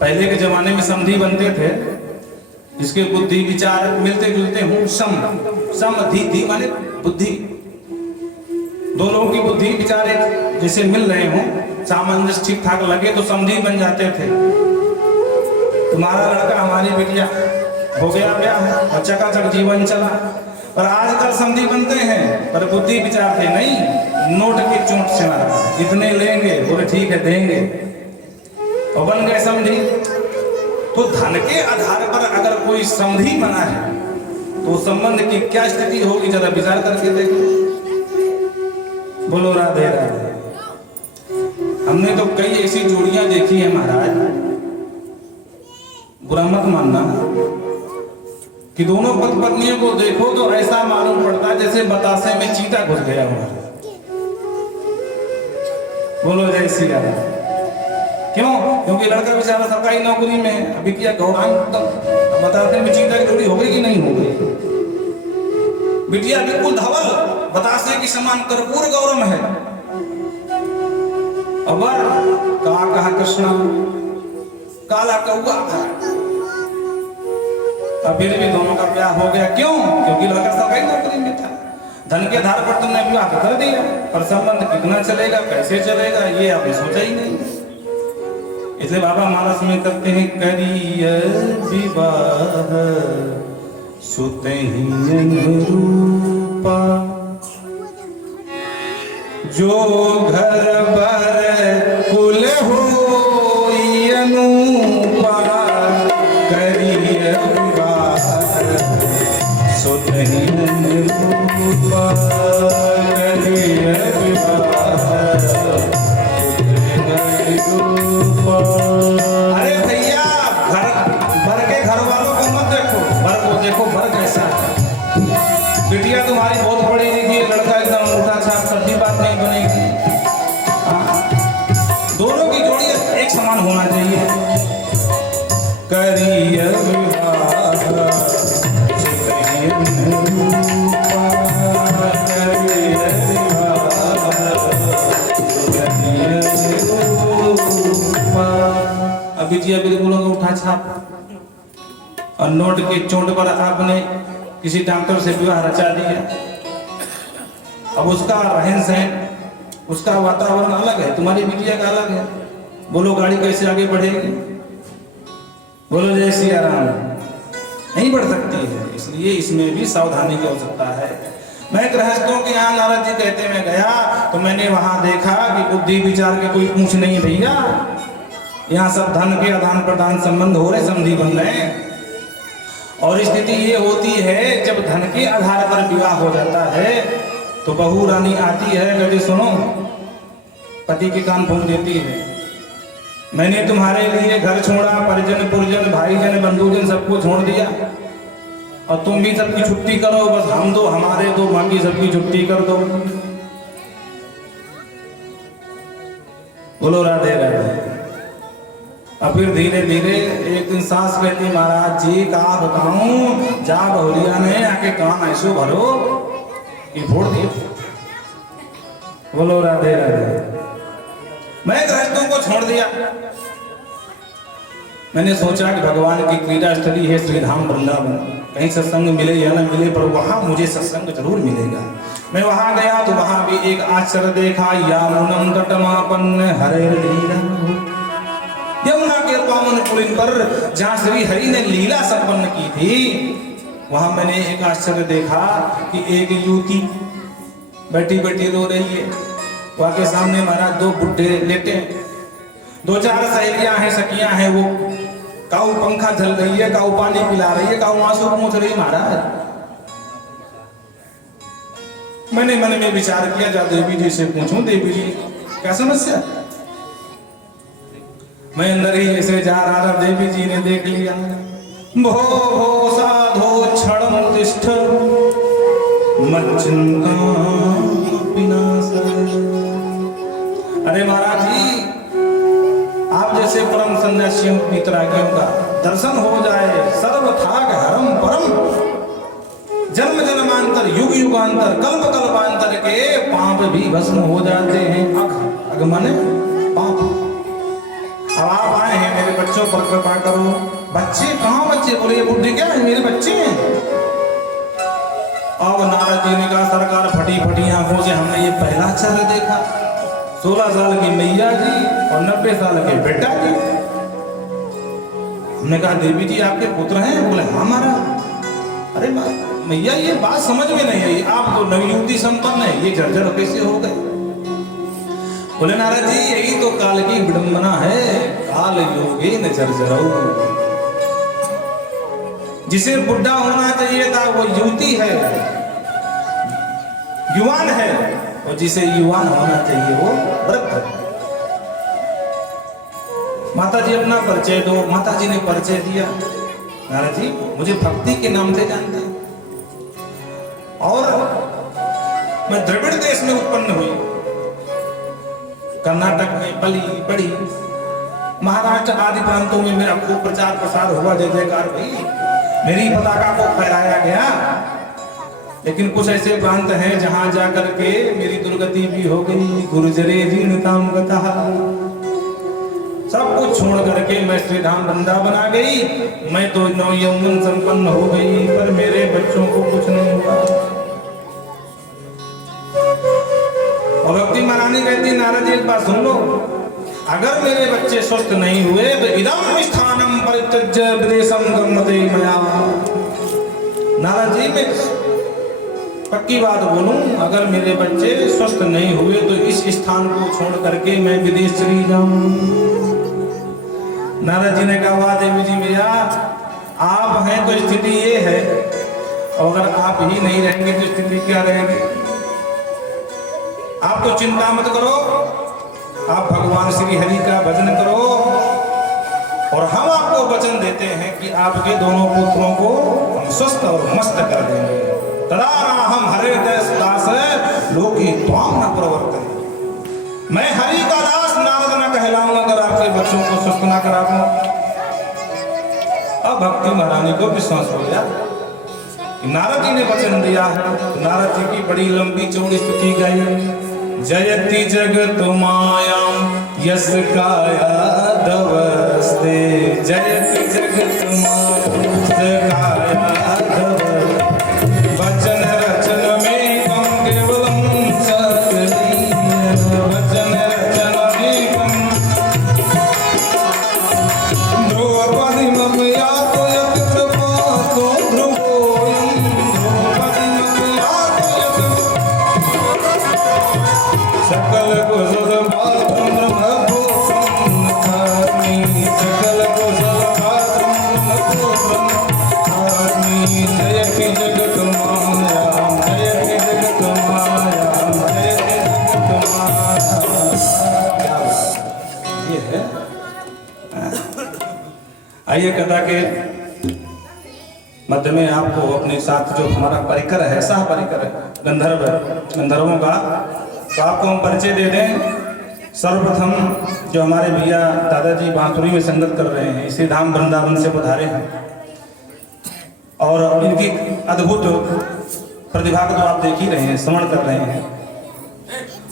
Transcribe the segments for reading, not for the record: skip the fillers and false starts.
पहले के जमाने में समधी बनते थे, जिसके बुद्धि विचार मिलते जुलते हों। समधि माने बुद्धि, दो लोगों की बुद्धि विचार एक जैसे मिल रहे हों, सामंजस्य ठीक ठाक लगे तो समधी बन जाते थे। तुम्हारा लड़का हमारी बिटिया, हो गया ब्याह और चकाचक जीवन चला। पर आजकल समधी बनते हैं पर बुद्धि विचार थे नहीं, नोट की चोट से मारा, इतने लेंगे बोले ठीक है देंगे, और बन गए समधी। तो धन के आधार पर अगर कोई समधी बना है तो संबंध की क्या स्थिति होगी, जरा विचार करके देखो। बोलो राधे राधे। हमने तो कई ऐसी जोड़ियां देखी है महाराज, बुरा मत मानना, कि दोनों पति पत्नियों को देखो तो ऐसा मालूम पड़ता है जैसे बतासे में चीता घुस गया हुआ। बोलो जय श्री राम। क्यों? क्योंकि लड़का बेचारा सरकारी नौकरी में है, अभी क्या गौरांग बतासे में चीता की जोड़ी हो गई कि नहीं हो गई? बिटिया बिल्कुल धवल, बतासे की समान कर्पूर गौरम है। अब कहा कृष्णा काला कौआ, अब फिर भी दोनों का ब्याह हो गया। क्यों? क्योंकि लड़का सरकारी नौकरी में था। धन के आधार पर तुमने विवाह कर दिया, पर संबंध कितना चलेगा, कैसे चलेगा, ये आपने सोचा ही नहीं। इसलिए बाबा मानस में करते हैं, करिय विवाह सुतहि अनुरूपा, जो घर बर कुल होई अनूपा, करिय विवाह सुतहि अनुरूपा, करिय विवाह सुतहि अनुरूपा। अरे भैया, बर के घर वालों को मत देखो, बर को देखो, बर कैसा है। बिटिया तुम्हारी बहुत बड़ी लिखी, लड़का एकदम अंगूठा छाप, सभी बात नहीं बनेगी। दोनों की जोड़ी एक समान होना चाहिए। करिय विवाह सुतहि अनुरूपा, करिय विवाह सुतहि अनुरूपा। अब बिटिया बिल्कुल अंगूठा छाप और नोट के चोट पर आपने किसी डॉक्टर से विवाह रचा दिया। अब उसका रहन सहन, उसका वातावरण अलग है, तुम्हारी बिटिया का अलग है। बोलो गाड़ी कैसे आगे बढ़ेगी? बोलो जय श्री राम। नहीं बढ़ सकती है, इसलिए इसमें भी सावधानी की आवश्यकता है। मैं गृहस्थों के यहाँ नारद जी कहते मैं गया तो मैंने वहां देखा कि बुद्धि विचार के कोई पूछ नहीं है भैया, यहाँ सब धन के आदान प्रदान संबंध हो रहे, समधी बन रहे हैं। और स्थिति ये होती है जब धन के आधार पर विवाह हो जाता है तो बहू रानी आती है, कहती सुनो, पति के कान फूंक देती है, मैंने तुम्हारे लिए घर छोड़ा, परिजन पुरजन भाईजन बंधुजन सबको छोड़ दिया, और तुम भी सबकी छुट्टी करो, बस हम दो हमारे दो, बाकी सबकी छुट्टी कर दो। बोलो राधे राधे। अब फिर धीरे धीरे एक दिन सास कहती, महाराज जी का बताऊं, जा बहुलिया ने आके कान ऐसो भरो कि फोड़ दिए। बोलो राधे राधे। मैं गृहस्थों को छोड़ दिया, मैंने सोचा कि भगवान की क्रीड़ा स्थली है श्रीधाम वृंदावन, कहीं सत्संग मिले या न मिले पर वहां मुझे सत्संग जरूर मिलेगा। मैं वहां गया तो वहां भी एक आश्चर्य देखा, यामुनम तटमापन्न हरे लीला, यमुना के पावन पुलिन पर जहां श्री हरि ने लीला संपन्न की थी, वहां मैंने एक आश्चर्य देखा कि एक युवती बैठी बैठी रो रही है, वहां के सामने महाराज दो बुढ़े लेटे, दो चार सहेलियां हैं, सखियां हैं, वो काऊ पंखा झल रही है, काऊ पानी पिला रही है, काऊ आंसू पोंछ रही है। महाराज मैंने मन में विचार किया, जा देवी जी से पूछूं, देवी जी क्या समस्या। मैं अंदर ही ऐसे जा रहा था, देवी जी ने देख लिया, भो भो साधो क्षणम तिष्ठ मच्चिंता विनाश। अरे महाराज जी, आप जैसे परम सन्यासियों वितरागियों का दर्शन हो जाए, सर्व थाग हरम परम, जन्म जन्मांतर युग युगांतर कल्प कल्पांतर के पाप भी भस्म हो जाते हैं। अग माने पाप। अब आप आए हैं मेरे बच्चों बच्चों पर कृपा करो। बच्चे कहाँ बच्चे? बोले ये बुढ़ी क्या है, मेरे बच्चे हैं। अब नारद जी ने कहा सरकार फटी फटी आंखों से हमने ये पहला चेहरा देखा, 16 साल की मैया जी और 90 साल के बेटा जी। हमने कहा देवी जी आपके पुत्र हैं? बोले हाँ महाराज। अरे मैया ये बात समझ में नहीं आई, आप तो नवयुवती संपन्न है, ये झरझर कैसे हो गए? बोले नारद जी यही तो काल की विडंबना है, काल योगे न झरझरऊ। जिसे बुढ़ा होना चाहिए था वो युवती है, युवान है, और जिसे युवान होना चाहिए वो वृद्ध है। माता जी अपना परिचय दो। माता जी ने परिचय दिया, नारद जी मुझे भक्ति के नाम से जानते हैं और मैं द्रविड़ देश में उत्पन्न हुई, कर्नाटक में पली बड़ी, महाराष्ट्र आदि प्रांतों में मेरा खूब प्रचार प्रसार हुआ, जय जयकार हुई, मेरी पताका को फहराया गया। लेकिन कुछ ऐसे प्रांत हैं जहां जाकर के मेरी दुर्गति भी हो गई। गुरुजरे जीर्णताम गतः, सब कुछ छोड़ करके मैं श्री धाम वृंदावन आ गई। मैं तो नौ यौवन संपन्न हो गई, पर मेरे बच्चों को कुछ नहीं हुआ। और भक्ति महारानी कहती नारद जी एक बात सुन लो, अगर मेरे बच्चे स्वस्थ नहीं हुए तो इदम स्थानम परित्यज्य विदेशम गम्यते मया। नारद जी मैं पक्की बात बोलूं, अगर मेरे बच्चे स्वस्थ नहीं हुए तो इस स्थान को छोड़ करके मैं विदेश चली जाऊं। नारद जी ने कहा वाह देवी जी मैया आप हैं तो स्थिति ये है, और अगर आप ही नहीं रहेंगे तो स्थिति क्या रहेगी? आप तो चिंता मत करो, आप भगवान श्री हरि का भजन करो और हम आपको वचन देते हैं कि आपके दोनों पुत्रों को हम स्वस्थ और मस्त कर देंगे। तदा हम हरे दास लोकी त्वाम न प्रवर्तन। मैं हरि का दास नारद न कहलाऊंगा अगर आपके बच्चों को स्वस्थ ना करा दूं। अब भक्ति महारानी को विश्वास हो गया, नारद जी ने वचन दिया है। नारद जी की बड़ी लंबी चौड़ी स्तुति गाई। जयति जगत मायां यस काया दवस्ते, जयति जगत माया वचन रचन में कम केवलम सत्य, वचन रचन में कम द्रौपदी ममया तो यत प्रपातो ध्रुवोयम, द्रौपदी ममया तो यत सकल कुशल भातृ ब्रह्मपुत्रं नमामि, सकल कुशल भातृ ब्रह्मपुत्रं नमामि। जयति जगत माया, जयति जगत माया, जयति जगत माया। ये है। आइए कथा के मध्य में आपको अपने साथ जो हमारा परिकर है, सह परिकर है, गंधर्व है, गंधर्वों का, तो आपको हम परिचय दे दें। सर्वप्रथम जो हमारे भैया दादाजी बांसुरी में संगत कर रहे हैं, इसी धाम वृंदावन से पधारे हैं और इनकी अद्भुत प्रतिभा को तो आप देख ही रहे हैं, श्रवण कर रहे हैं।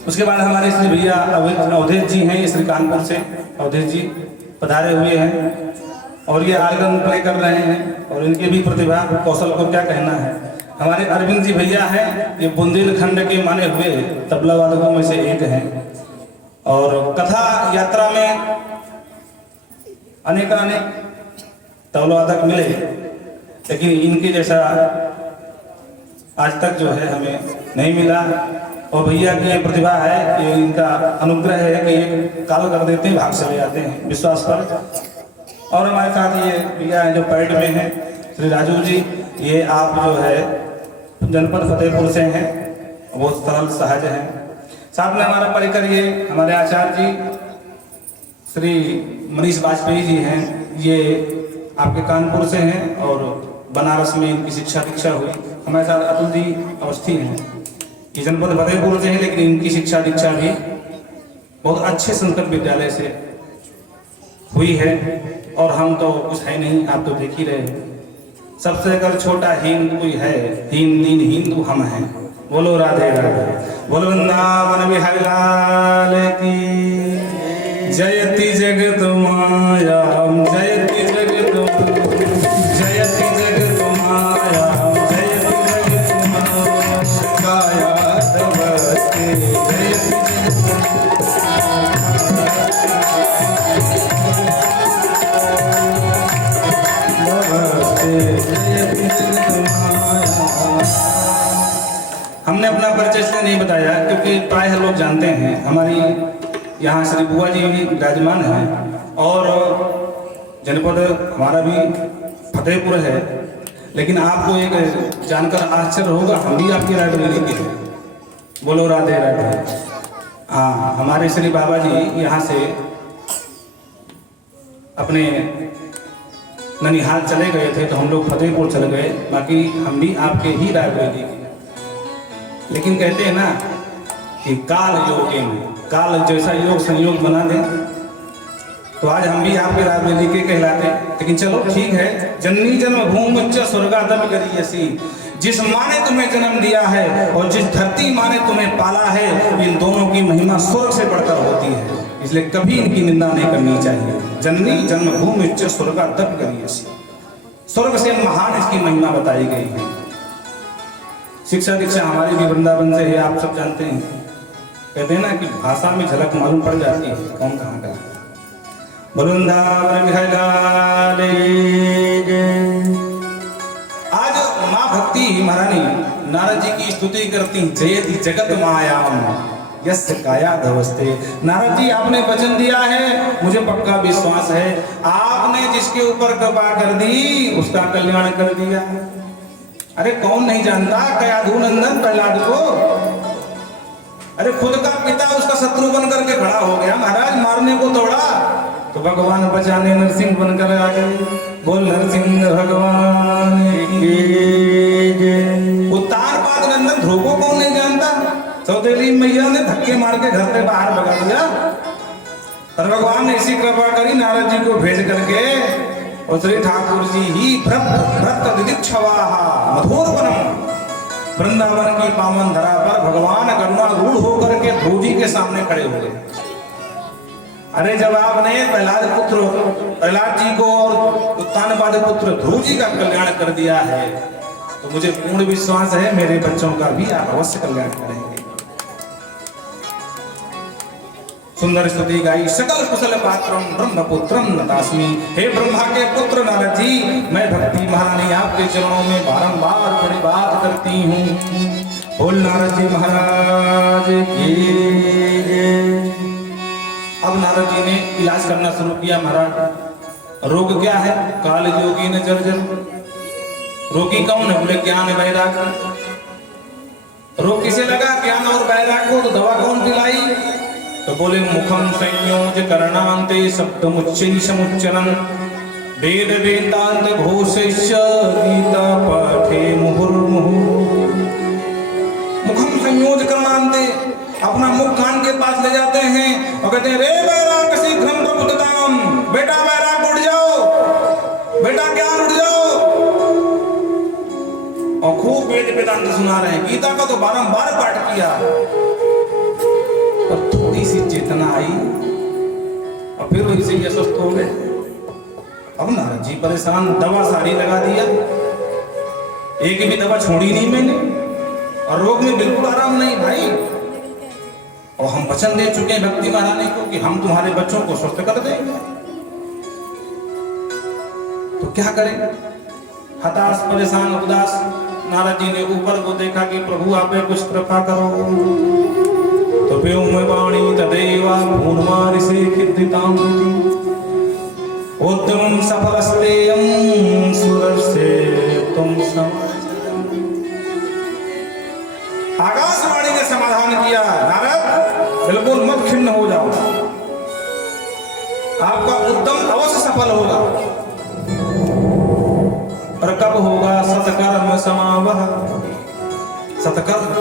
उसके बाद हमारे श्री भैया अवधेश जी हैं, ये श्री कानपुर से अवधेश जी पधारे हुए हैं और ये आर्गन प्ले कर रहे हैं और इनके भी प्रतिभा कौशल को क्या कहना है। हमारे अरविंद जी भैया हैं, ये बुंदेलखंड के माने हुए तबला वादकों में से एक हैं और कथा यात्रा में अनेक तबला वादक मिले, लेकिन इनके जैसा आज तक जो है हमें नहीं मिला। और भैया की ये प्रतिभा है, ये इनका अनुग्रह है कि ये काल कर देते हैं, भाग चले जाते हैं विश्वास पर। और हमारे साथ ये भैया हैं जो पैड में हैं, श्री राजू जी, ये आप जो है जनपद फतेहपुर से हैं, बहुत सरल सहज हैं। साथ में हमारा परिकर ये हमारे आचार्य जी श्री मनीष वाजपेयी जी हैं, ये आपके कानपुर से हैं और बनारस में इनकी शिक्षा दीक्षा हुई। हमारे साथ अतुल जी अवस्थी हैं, ये जनपद फतेहपुर से हैं, लेकिन इनकी शिक्षा दीक्षा भी बहुत अच्छे संस्कृत विद्यालय से हुई है और हम तो कुछ है नहीं, आप तो देख ही रहे हैं। सबसे अगर छोटा हिंद कोई है, तीन दिन हिंदू हम हैं। बोलो राधे राधे, बोलो वृंदावन बिहारी लाल की। जयति जगत माया, जय कि प्रायः लोग जानते हैं, हमारी यहाँ श्री बुआ जी भी विराजमान हैं और जनपद हमारा भी फतेहपुर है। लेकिन आपको एक जानकर आश्चर्य होगा, हम भी आपकी रायबरेली के हैं। बोलो राधे राधे। हाँ, हमारे श्री बाबा जी यहाँ से अपने ननिहाल चले गए थे तो हम लोग फतेहपुर चले गए, बाकी हम भी आपके ही रायबरेली के। लेकिन कहते हैं ना कि काल योगे में काल जैसा योग संयोग बना दे, तो आज हम भी आपके रायबरेली के कहलाते। लेकिन चलो ठीक है। जननी जन्म भूमि च स्वर्गादपि गरीयसी, जिस माँ ने तुम्हें जन्म दिया है और जिस धरती माँ ने तुम्हें पाला है, इन दोनों की महिमा स्वर्ग से बढ़कर होती है, इसलिए कभी इनकी निंदा नहीं करनी चाहिए। जननी जन्म भूमि च स्वर्गादपि गरीयसी, स्वर्ग से महान इसकी महिमा बताई गई है। शिक्षा दीक्षा हमारी भी वृंदावन से है, आप सब जानते हैं। कहते हैं ना कि भाषा में झलक मालूम पड़ जाती है कौन कहाँ का। वृंदावन आज माँ भक्ति महारानी नारद जी की स्तुति करती, जयति जगत मायाम यस्य काया धवस्ते। नारद जी, आपने वचन दिया है, मुझे पक्का विश्वास है, आपने जिसके ऊपर कृपा कर दी उसका कल्याण कर दिया। अरे कौन नहीं जानता कयाधु नंदन प्रहलाद को। अरे खुद का पिता उसका शत्रु बन करके खड़ा हो गया, महाराज मारने को दौड़ा तो भगवान बचाने नरसिंह बनकर आ गए। बोल नरसिंह भगवान की जय। उत्तानपाद नंदन ध्रुव को कौन नहीं जानता। सौतेली मैया ने धक्के मार के घर से बाहर भगा दिया और भगवान ने इसी कृपा करी नारद जी को भेज करके, और श्री ठाकुर जी ही भ्रत दिदिक्षवाहा मधुर वनम, वृंदावन की पावन धरा पर भगवान करुणा रूढ़ होकर के ध्रुव जी के सामने खड़े हो गए। अरे जब आपने प्रहलाद जी को और उत्तानपाद पुत्र ध्रुव जी का कल्याण कर दिया है, तो मुझे पूर्ण विश्वास है मेरे बच्चों का भी आप अवश्य कल्याण करेंगे। सुंदर स्तुति गाई सकल कुशल पात्रम ब्रह्मपुत्रम नतास्मि। हे ब्रह्मा के पुत्र नारद जी, मैं भक्ति महारानी आपके चरणों में बारंबार प्रणिपात करती हूँ। बोल नारद जी महाराज की जय। अब नारद जी ने इलाज करना शुरू किया। महाराज रोग क्या है? काल योगी ने जर्जर। रोगी कौन है? बोले ज्ञान वैराग्य। रोग किसे लगा? ज्ञान और वैराग्य को। तो दवा कौन पिलाई? तो बोले मुखम संयोज करणांते सप्तमुच्चै समुच्चरन् वेद वेदांत घोषस्य गीता पाठे मुहुर्मुहु। मुखम संयोज करणांते, अपना मुख कान के पास ले जाते हैं और कहते हैं रे वैराग शीघ्रं प्रबुद्धताम, बेटा वैराग उठ जाओ, बेटा ज्ञान उठ जाओ। और खूब वेद वेदांत सुना रहे हैं। गीता का तो बारंबार पाठ किया और थोड़ी सी चेतना आई और फिर वही से अस्वस्थ हो गए। अब नारद जी परेशान, दवा सारी लगा दिया, एक भी दवा छोड़ी नहीं मैंने, और रोग में बिल्कुल आराम नहीं भाई। और हम वचन दे चुके हैं भक्ति महारानी को कि हम तुम्हारे बच्चों को स्वस्थ कर देंगे, तो क्या करें? हताश परेशान उदास नारद जी ने ऊपर को देखा कि प्रभु आप कुछ कृपा करो। तो व्योमवाणी तदेव भून्मारिषे कीर्तितांति उद्यमं सफलस्तेयं सुदर्शे तुम समाचारम्। आकाशवाणी ने समाधान किया, नारद बिल्कुल मत खिन्न हो जाओ, आपका उद्यम अवश्य सफल होगा। और कब होगा? सत्कर्म समावह, सत्कर्म।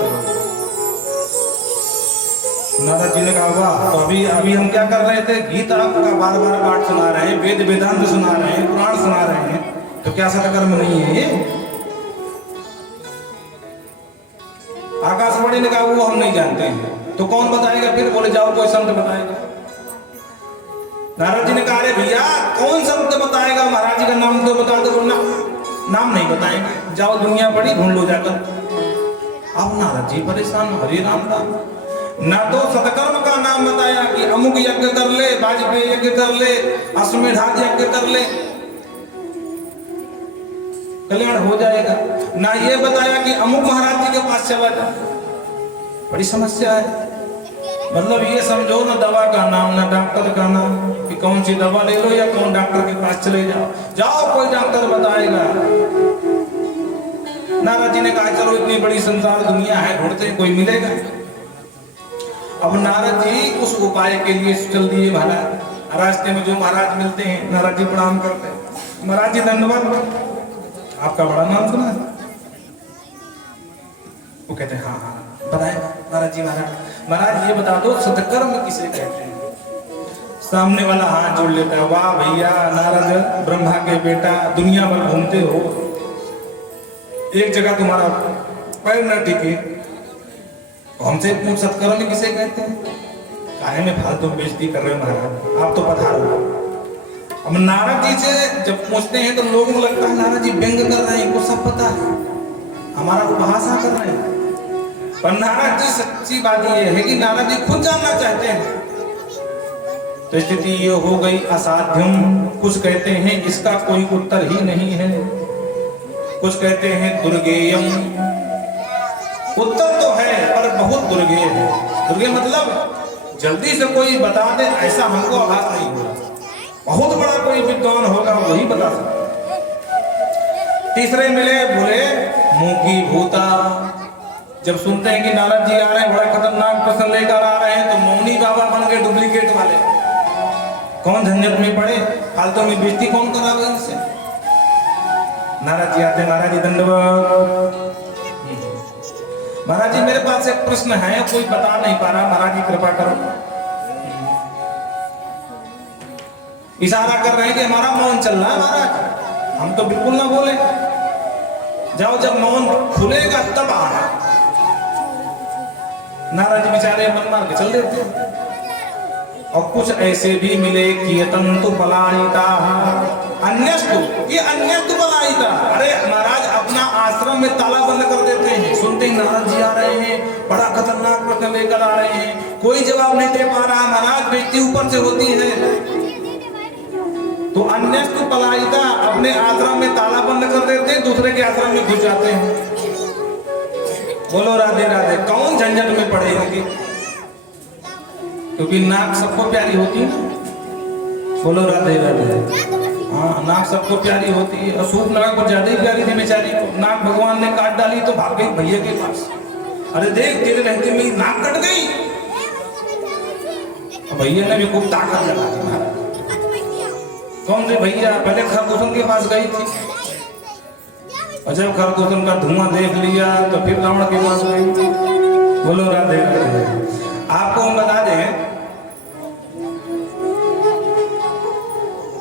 नारद जी ने कहा वाह, तो अभी हम क्या कर रहे थे? गीता का बार बार पाठ सुना रहे हैं, वेद वेदांत सुना रहे हैं, पुराण सुना रहे हैं, तो क्या सत्कर्म नहीं है ये? आकाशवाणी ने कहा वो हम नहीं जानते हैं। तो कौन बताएगा फिर? बोले जाओ कोई संत बताएगा। नारद जी ने कहा अरे भैया कौन संत बताएगा? महाराज जी का नाम तो बता दो। बोलना नाम नहीं बताएंगे, जाओ दुनिया पड़ी ढूंढ लो जाकर। अब नारद जी परेशान, हरे राम राम। ना तो सत्कर्म का नाम बताया कि अमुक यज्ञ कर ले, वाजपेयी यज्ञ कर ले, अश्वमेधाद यज्ञ कर ले, कल्याण हो जाएगा। ना ये बताया कि अमुक महाराज जी के पास चला जा। बड़ी समस्या है। मतलब ये समझो ना दवा का नाम ना डॉक्टर का नाम कि कौन सी दवा ले लो या कौन डॉक्टर के पास चले जाओ, जाओ कोई डॉक्टर बताएगा। नारद जी ने कहा चलो इतनी बड़ी संसार दुनिया है, ढूंढते हैं कोई मिलेगा। अब नारद जी उस उपाय के लिए चल दिए महाराज। रास्ते में जो महाराज मिलते हैं नारद जी प्रणाम करते हैं, महाराज जी धन्यवाद, आपका बड़ा नाम सुना है। वो कहते हैं हाँ हाँ बताए महाराज जी। महाराज ये बता दो सत्कर्म किसे कहते हैं। सामने वाला हाथ जोड़ लेता है, वाह भैया नारद ब्रह्मा के बेटा, दुनिया भर घूमते हो, एक जगह तुम्हारा पैर न टिके, हमसे पूछ सत्कर्म किसे कहते हैं। काहे में फालतू बेइज्जती कर रहे हो महाराज, आप तो पधारो। अब नारद जी से जब पूछते हैं तो लोगों को लगता है नारद जी व्यंग कर रहे हैं, इनको सब पता है, हमारा उपहासा कर रहे हैं। पर नारद जी सच्ची बात ये है कि नारद जी खुद जानना चाहते हैं। तो स्थिति ये हो गई असाध्यम, कुछ कहते हैं इसका कोई उत्तर ही नहीं है, कुछ कहते हैं दुर्गेयम, उत्तर तो है पर बहुत दुर्गेय है। दुर्गेय मतलब जल्दी से कोई बता दे ऐसा हमको आभास नहीं हो रहा, बहुत बड़ा कोई विद्वान होगा वही बता सकता। तीसरे मिले बोले मुंह की भूता। जब सुनते हैं कि नारद जी आ रहे हैं, बड़ा खतरनाक प्रश्न लेकर आ रहे हैं, तो मौनी बाबा बन गए डुप्लीकेट वाले। कौन झंझट में पड़े, फालतू में बेइज्जती कौन करावे इनसे। नारद जी आते, महाराज जी दंडवत। महाराज जी मेरे पास एक प्रश्न है, कोई बता नहीं पा रहा, महाराज जी कृपा करो। इशारा कर रहे हैं कि हमारा मौन चल रहा है महाराज, हम तो बिल्कुल ना बोले, जाओ जब मौन खुलेगा तब आना। नारद जी बेचारे मन मार के चल देते हैं। और कुछ ऐसे भी मिले कियतंतु पलायिता, अन्यस्तु ये अन्यस्तु पलायिता। अरे महाराज अपना आश्रम में ताला बंद कर देते हैं, सुनते ही नारद जी आ रहे हैं, बड़ा खतरनाक प्रश्न लेकर आ रहे हैं, कोई जवाब नहीं दे पा रहा, महाराज बेइज्जती ऊपर से होती है। तो अन्यस्तु पलायिता, अपने आश्रम में ताला बंद कर देते हैं, दूसरे के आश्रम में घुस जाते हैं। बोलो राधे राधे, कौन झंझट में पड़ेगी, क्योंकि नाक सबको प्यारी होती है। बोलो राधे राधे। हाँ नाक सबको प्यारी होती है, और सूप लगा कुछ ज्यादा ही प्यारी थी बेचारी को, नाक भगवान ने काट डाली तो भाग गई भैया के पास। अरे देख तेरे रहते मेरी नाक कट गई। भैया ने भी खूब ताकत लगा दी महाराज। कौन से भैया, पहले खरगोशन के पास गई थी, और जब खरगोशन का धुआं देख लिया तो फिर रावण के पास गई। बोलो राधे राधे। आपको हम बता दें,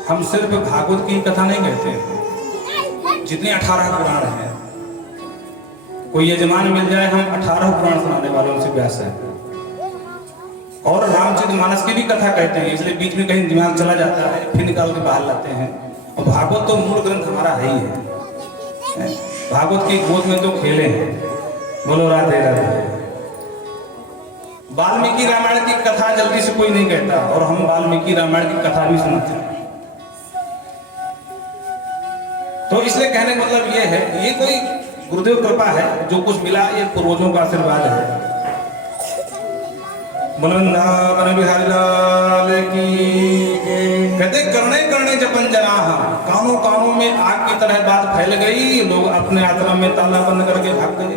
हम सिर्फ भागवत की कथा नहीं कहते हैं, जितने 18 पुराण हैं, कोई यजमान मिल जाए हम 18 पुराण सुनाने वालों से व्यास है। और रामचरितमानस की भी कथा कहते हैं, इसलिए बीच में कहीं दिमाग चला जाता है फिर निकाल के बाहर लाते हैं। और भागवत तो मूल ग्रंथ हमारा है ही है, भागवत की गोद में तो खेले हैं। बोलो राधे राधे। वाल्मीकि रामायण की कथा जल्दी से कोई नहीं कहता, और हम वाल्मीकि रामायण की कथा भी सुनते हैं। तो इसलिए कहने का मतलब ये है, ये कोई गुरुदेव कृपा है, जो कुछ मिला ये पूर्वजों का आशीर्वाद है। वृंदावन बिहारी लाल की। कहते करने करने जपन जना, कानों कानों में आग की तरह बात फैल गई, लोग अपने आश्रम में ताला बंद करके भाग गए।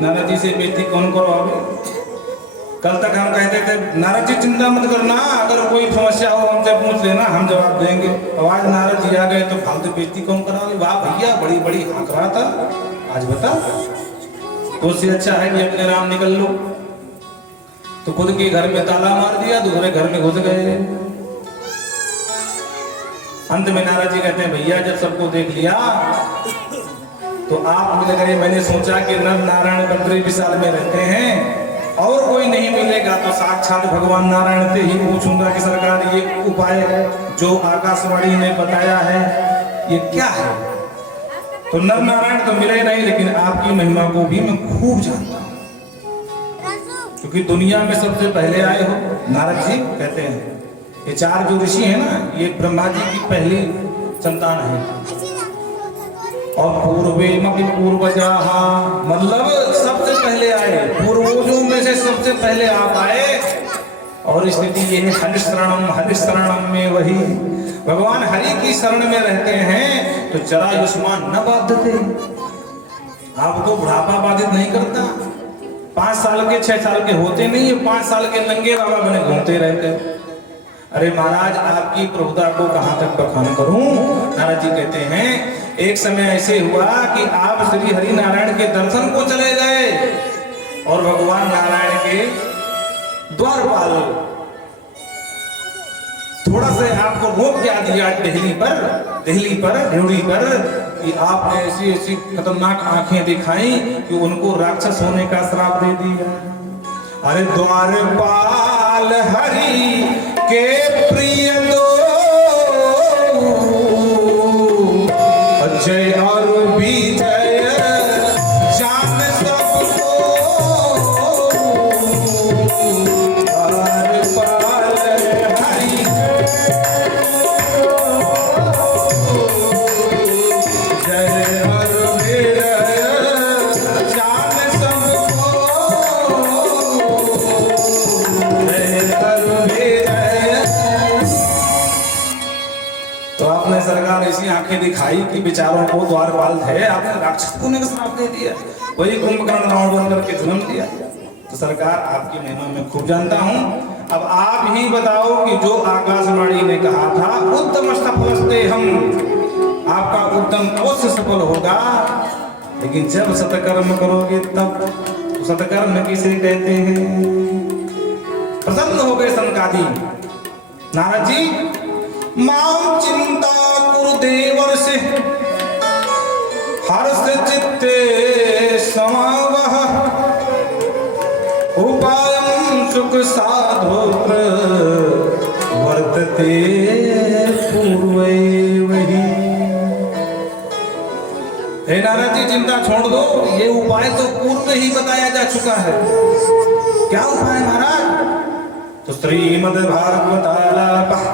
नारद जी से बेइज्जती कौन करवावे। कल तक हम कहते थे नारद जी चिंता मत करना, अगर कोई समस्या हो हमसे पूछ लेना, हम जवाब देंगे। आज नारद जी आ गए तो फालतू बेइज्जती कौन करावे। वाह भैया बड़ी बड़ी हाँक रहा था, आज बता। तो उससे अच्छा है कि अपने राम निकल लो। तो खुद के घर में ताला मार दिया, दूसरे घर में घुस गए। अंत में नारद जी कहते हैं भैया जब सबको देख लिया तो आप मिल गए। मैंने सोचा कि नर नारायण बद्री विशाल में रहते हैं और कोई नहीं मिलेगा तो साक्षात भगवान नारायण से ही पूछूंगा कि सरकार ये उपाय जो आकाशवाणी ने बताया है ये क्या है। तो नर नारायण तो मिले नहीं, लेकिन आपकी महिमा को भी मैं खूब जानता हूँ, क्योंकि दुनिया में सबसे पहले आए हो। नारद जी कहते हैं ये 4 जो ऋषि है ना, ये ब्रह्मा जी की पहली संतान है। और पूर्वेमपि पूर्वजाहा, मतलब सबसे पहले आए, पूर्वजों में से सबसे पहले आप आए। और स्थिति ये है, हरिशरणम में वही भगवान हरि की शरण में रहते हैं तो जरायुष्मान न बाधते, आपको बुढ़ापा बाधित नहीं करता। 5 साल के 6 साल के होते नहीं, 5 साल के नंगे बाबा बने घूमते रहते। अरे महाराज आपकी प्रभुता को कहां तक बखान करूं। नारद जी कहते हैं एक समय ऐसे हुआ कि आप श्री हरि नारायण के दर्शन को चले गए और भगवान नारायण के द्वारपाल थोड़ा से आपको रोक क्या दिया दिल्ली पर ड्यूटी पर कि आपने ऐसी ऐसी खतरनाक आंखें दिखाई कि उनको राक्षस होने का श्राप दे दिया। अरे द्वारपाल हरि के प्रिय दो जय और विजय जान सबको, द्वारपाल हरि जय और विजय जान सबको, जय और विजय। तो आपने सरकार ऐसी आंखें दिखाई कि बेचारों को द्वारपाल थे, आपने राक्षस होने का श्राप दे दिया, वही कुंभकर्ण रावण बन करके जन्म दिया। तो सरकार आपकी महिमा में खूब जानता हूं। अब आप ही बताओ कि जो आकाशवाणी ने कहा था उत्तम सफलस्ते हम, आपका उद्यम अवश्य सफल होगा, लेकिन जब सत्कर्म करोगे तब। तो सत्कर्म किसे कहते हैं? प्रसन्न हो गए सनकादि। नारद जी मां चिंता कुरुदेवर्षि हर्ष चित्ते समावह, उपायं सुख साधोत्र वर्तते पूर्वैवहि। हे नारद जी चिंता छोड़ दो, ये उपाय तो पूर्व ही बताया जा चुका है। क्या उपाय महाराज? तो श्रीमद्भागवतालापः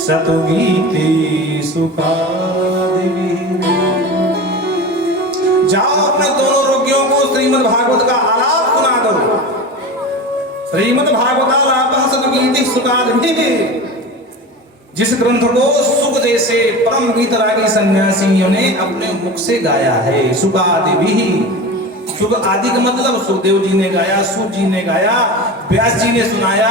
सतुगीति सुखादिभिः। जाओ अपने दोनों रोगियों को श्रीमद् भागवत का आलाप सुना दो। श्रीमद् भागवतालापः सतुगीति सुखादिभिः, जिस ग्रंथ को सुख जैसे परम वीतरागी सन्यासियों ने अपने मुख से गाया है। सुखादिभिः, सुख आदि का मतलब सुखदेव जी ने गाया, सूत जी ने गाया, व्यास जी ने सुनाया,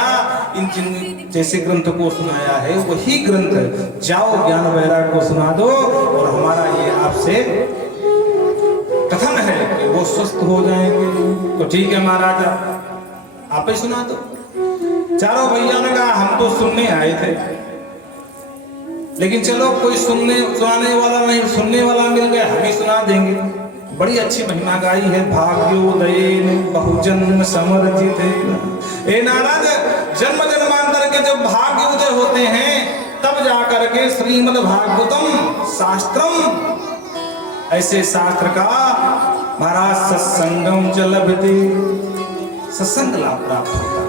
इन जिन जैसे ग्रंथ को सुनाया है वही ग्रंथ जाओ ज्ञान वैराग को सुना दो। और हमारा ये आपसे कथन है कि वो स्वस्थ हो जाएंगे। तो ठीक है महाराज आप ही सुना दो। चारों भैया ने कहा हम तो सुनने आए थे, लेकिन चलो कोई सुनाने वाला नहीं, सुनने वाला मिल गया, हम ही सुना देंगे। बड़ी अच्छी महिमा गाई है। भाग्योदयेन बहुजन्म समर्जितेन। ए नारद, जन्म जन्मांतर के जब भाग्य उदय होते हैं तब जाकर के श्रीमद् भागवतम शास्त्रम, ऐसे शास्त्र का महाराज सत्संगम च लभते, सत्संग लाभ प्राप्त होता है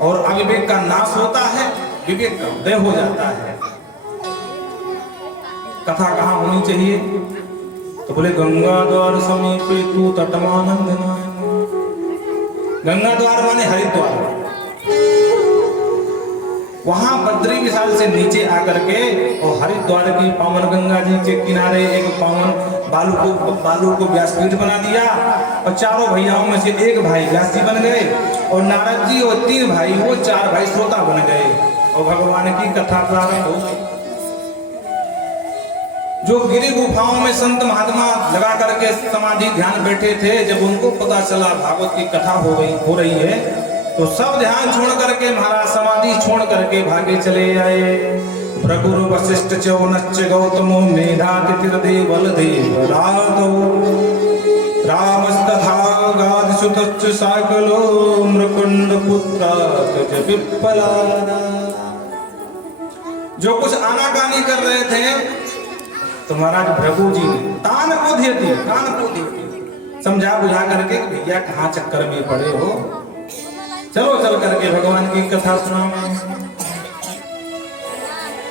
और अविवेक का नाश होता है, विवेक का उदय हो जाता है। कथा कहाँ होनी चाहिए? तो बोले गंगा द्वार समीपे तू तटमानंद नाय। गंगा द्वार माने हरिद्वार। वहां बद्री विशाल से नीचे आकर के और हरिद्वार की पावन गंगा जी के किनारे एक पावन बालू को व्यासपीठ बना दिया और चारों भैयाओं में से एक भाई व्यास जी बन गए और नारद जी और 3 भाई वो 4 भाई श्रोता बन गए और भगवान की कथा प्रारंभ हो गई। जो गिरी गुफाओं में संत महात्मा लगा करके समाधि ध्यान बैठे थे, जब उनको पता चला भागवत की कथा हो रही है तो सब ध्यान छोड़ करके महाराज समाधि छोड़ करके भागे चले आए। भृगुर वशिष्ठ चौनश्च गौतमो मेधातिथिर्देव बलदेव रातो रामस्तथा गादिसुतश्च साकलो मृकुंड पुत्रात् विप्पलादा। जो कुछ आनाकानी कर रहे थे तो महाराज भृगु जी ने तान को दिए समझा बुझा करके भैया कहाँ चक्कर में पड़े हो, चलो चल करके भगवान की कथा सुनाओ।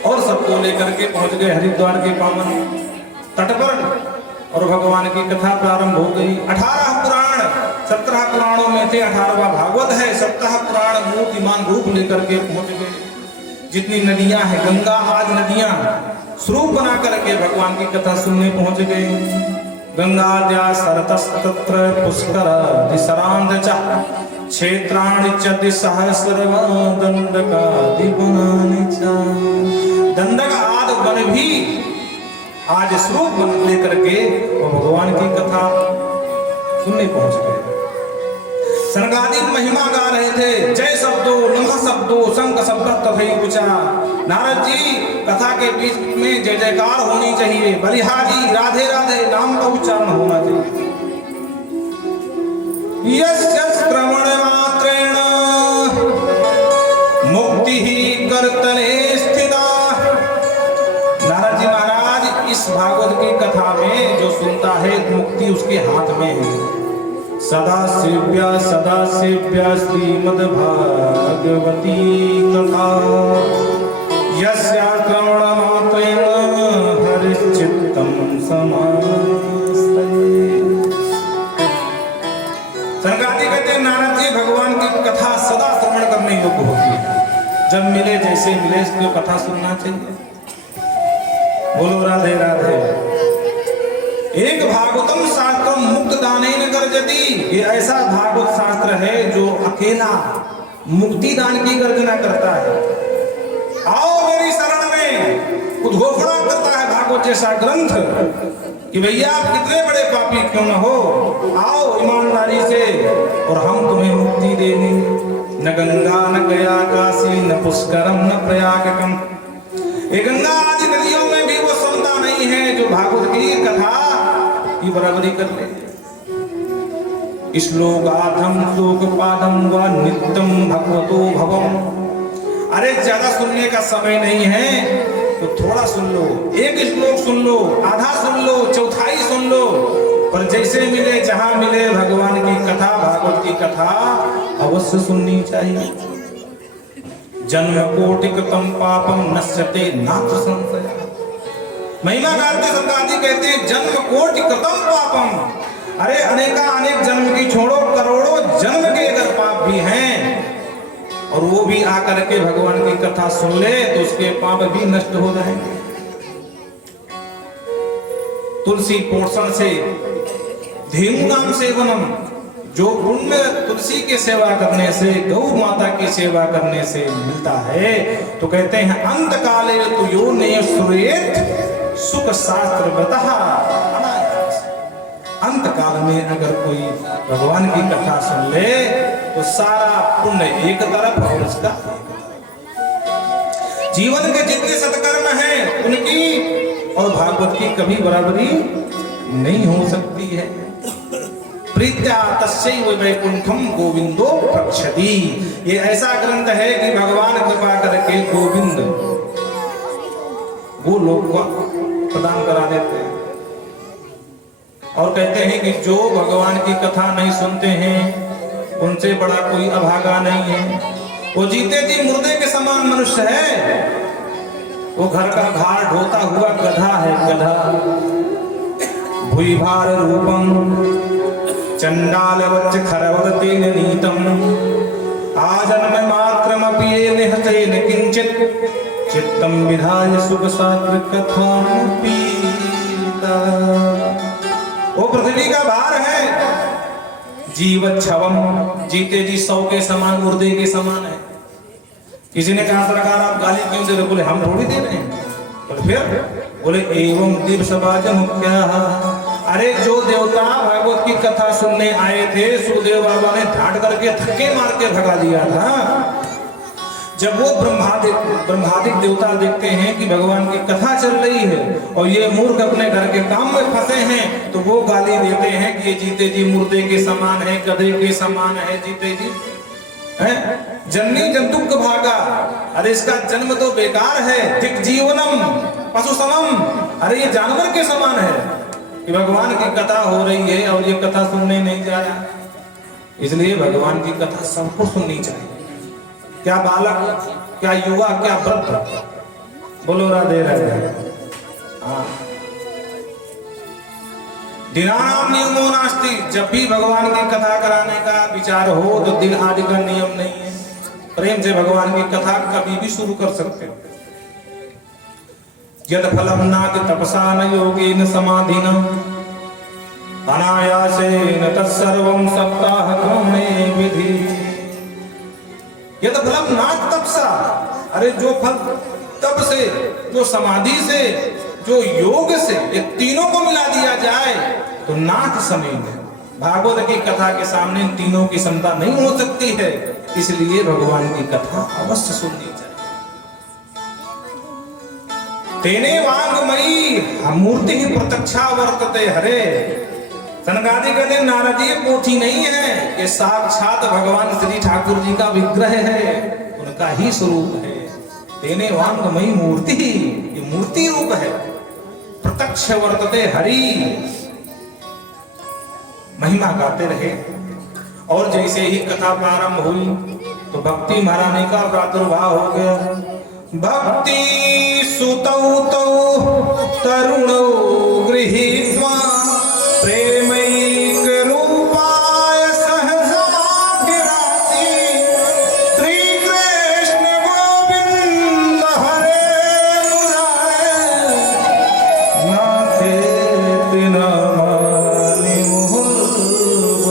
और सब को लेकर के पहुंच गए हरिद्वार के पावन तट पर और भगवान की कथा प्रारंभ हो गई। 18 पुराण, 17 पुराणों में थे 18वां भागवत है। 17 पुराण मूर्तिमान रूप लेकर के पहुंच गए। जितनी नदियां हैं गंगा आदि नदियां स्वरूप बना करके भगवान की कथा सुनने पहुंच गए। गंगाद्या सरतस्तत्र पुष्कर दिसरांध च क्षेत्राणि च दिसहस्रव दंडकादि वनानि च। दंडक आदि वन भी आज स्वरूप बन लेकर के वो भगवान की कथा सुनने पहुंच गए। सनकादिक महिमा गा रहे थे, जय शब्दो नमः शब्दो शंख शब्द तथैव च। नारद जी कथा के बीच में जय जयकार होनी चाहिए, बलिहारी राधे राधे नाम का उच्चारण होना चाहिए। यस्य श्रवण मात्रेण मुक्ति ही कर्तने स्थिता। नारद जी महाराज इस भागवत की कथा में जो सुनता है मुक्ति उसके हाथ में है। सदा सेव्या श्रीमद् भागवती कथा यस्या श्रवण मात्रेण हरिश्चित्तम समास्तये। सनकादि कहते हैं नारद जी भगवान की कथा सदा श्रवण करने योग्य होती है। जब मिले जैसे मिले इसको कथा सुनना चाहिए। बोलो राधे राधे। एक भागवतम शास्त्रम मुक्त दानेन गर्जति। ये ऐसा भागवत शास्त्र है जो अकेला मुक्ति दान की गर्जना करता है। आओ मेरी शरण में उद्घोषणा करता है भागवत जैसा ग्रंथ कि भैया आप कितने बड़े पापी क्यों न हो, आओ ईमानदारी से और हम तुम्हें मुक्ति देंगे। न गंगा न गया काशी न पुष्करम न प्रयागकम। ये गंगा आदि नदियों में भी वो समता नहीं है जो भागवत की कथा की बराबरी कर ले। श्लोकाधम श्लोकपादम व नित्यम भगवतो भवम। अरे ज्यादा सुनने का समय नहीं है तो थोड़ा सुन लो, एक श्लोक सुन लो, आधा सुन लो, चौथाई सुन लो, पर जैसे मिले जहां मिले भगवान की कथा भागवत की कथा अवश्य सुननी चाहिए। जन्म कोटि कृतम पापम नश्यते नात्र संशय। महिमा गाते सनकादि कहते हैं जन्म कोटि कृतम पापम। अरे अनेक जन्म की छोड़ो, करोड़ों जन्म के अगर पाप भी हैं और वो भी आकर के भगवान की कथा सुन ले तो उसके पाप भी नष्ट हो जाएंगे। तुलसी पोषण से धेनु नाम सेवनम। जो पुण्य तुलसी की सेवा करने से, गौ माता की सेवा करने से मिलता है तो कहते हैं अंत काले तो यो ने सुरेत सुख शास्त्र बता। अंत काल में अगर कोई भगवान की कथा सुन ले तो सारा पुण्य एक तरफ और उसका जीवन के जितने सत्कर्म हैं उनकी और भागवत की कभी बराबरी नहीं हो सकती है। प्रीत्या तस्यैव वैकुंठम गोविंदो प्रक्षति। ये ऐसा ग्रंथ है कि भगवान कृपा करके गोविंद वो लोग को प्रदान करा देते हैं और कहते हैं कि जो भगवान की कथा नहीं सुनते हैं उनसे बड़ा कोई अभागा नहीं है। वो जीते जी मुर्दे के समान मनुष्य है। वो घर का भार ढोता हुआ गधा है, गधा। भुईभार रूपम चंडाल वच्च खरवदतेन नीतम आजन्म मात्रमपि येन हतेन किंचित चित्तम विधाय सुख सात्र कथा पीता। वो पृथ्वी का भार है। जीव छवम जीते जी सौ के समान मुर्दे के समान है। किसी ने कहा सरकार आप गाली क्यों दे रहे? बोले हम थोड़ी दे रहे हैं। और फिर बोले एवं दिवसवाचन क्या। अरे जो देवता भागवत की कथा सुनने आए थे सुखदेव बाबा ने ढांट करके धक्के मार के भगा दिया था। जब वो ब्रह्मादिक देवता देखते हैं कि भगवान की कथा चल रही है और ये मूर्ख अपने घर के काम में फंसे हैं तो वो गाली देते हैं कि ये जीते जी मुर्दे के समान है, गधे के समान है, जीते जी है जन्नी जंतुक भागा। अरे इसका जन्म तो बेकार है। दिक जीवनम पशु समम। अरे ये जानवर के समान है कि भगवान की कथा हो रही है और ये कथा सुनने नहीं जा रहा। इसलिए भगवान की कथा सबको सुननी चाहिए। क्या बालक, क्या युवा, क्या वृद्ध, बोलो राधे राधे। हाँ, दिनानाम नियमो नास्ति। जब भी भगवान की कथा कराने का विचार हो तो दिन आदि का नियम नहीं है। प्रेम से भगवान की कथा कभी भी शुरू कर सकते हो। यद फलम नाति तपसा न योगेन समाधिना अनायासेन तत्सर्वं सप्ताह क्रमे विधि। यद फलम नाति तपसा, अरे जो फल तप से, जो समाधि से, जो योग से, ये तीनों को मिला दिया जाए तो नाथ समीन है। भागवत की कथा के सामने इन तीनों की क्षमता नहीं हो सकती है, इसलिए भगवान की कथा अवश्य सुननी चाहिए। तेने वांगमयी मूर्ति ही प्रत्यक्षा वर्तते हरे। सनकादि कहते नारद जी पोथी नहीं है, ये साक्षात भगवान श्री ठाकुर जी का विग्रह है, उनका ही स्वरूप है। तेने वांगमयी मूर्ति ही, ये मूर्ति रूप है। प्रत्यक्ष वर्तते हरि, महिमा गाते रहे। और जैसे ही कथा प्रारंभ हुई तो भक्ति महारानी का प्रादुर्भाव हो गया। भक्ति सुतौ तौ तरुणौ गृहीत्वा प्रेमैक रूपाय सहसाभिराति श्री कृष्ण गोविंद हरे मुरारे नाथेति नमामि मुहुर्वरन्ति।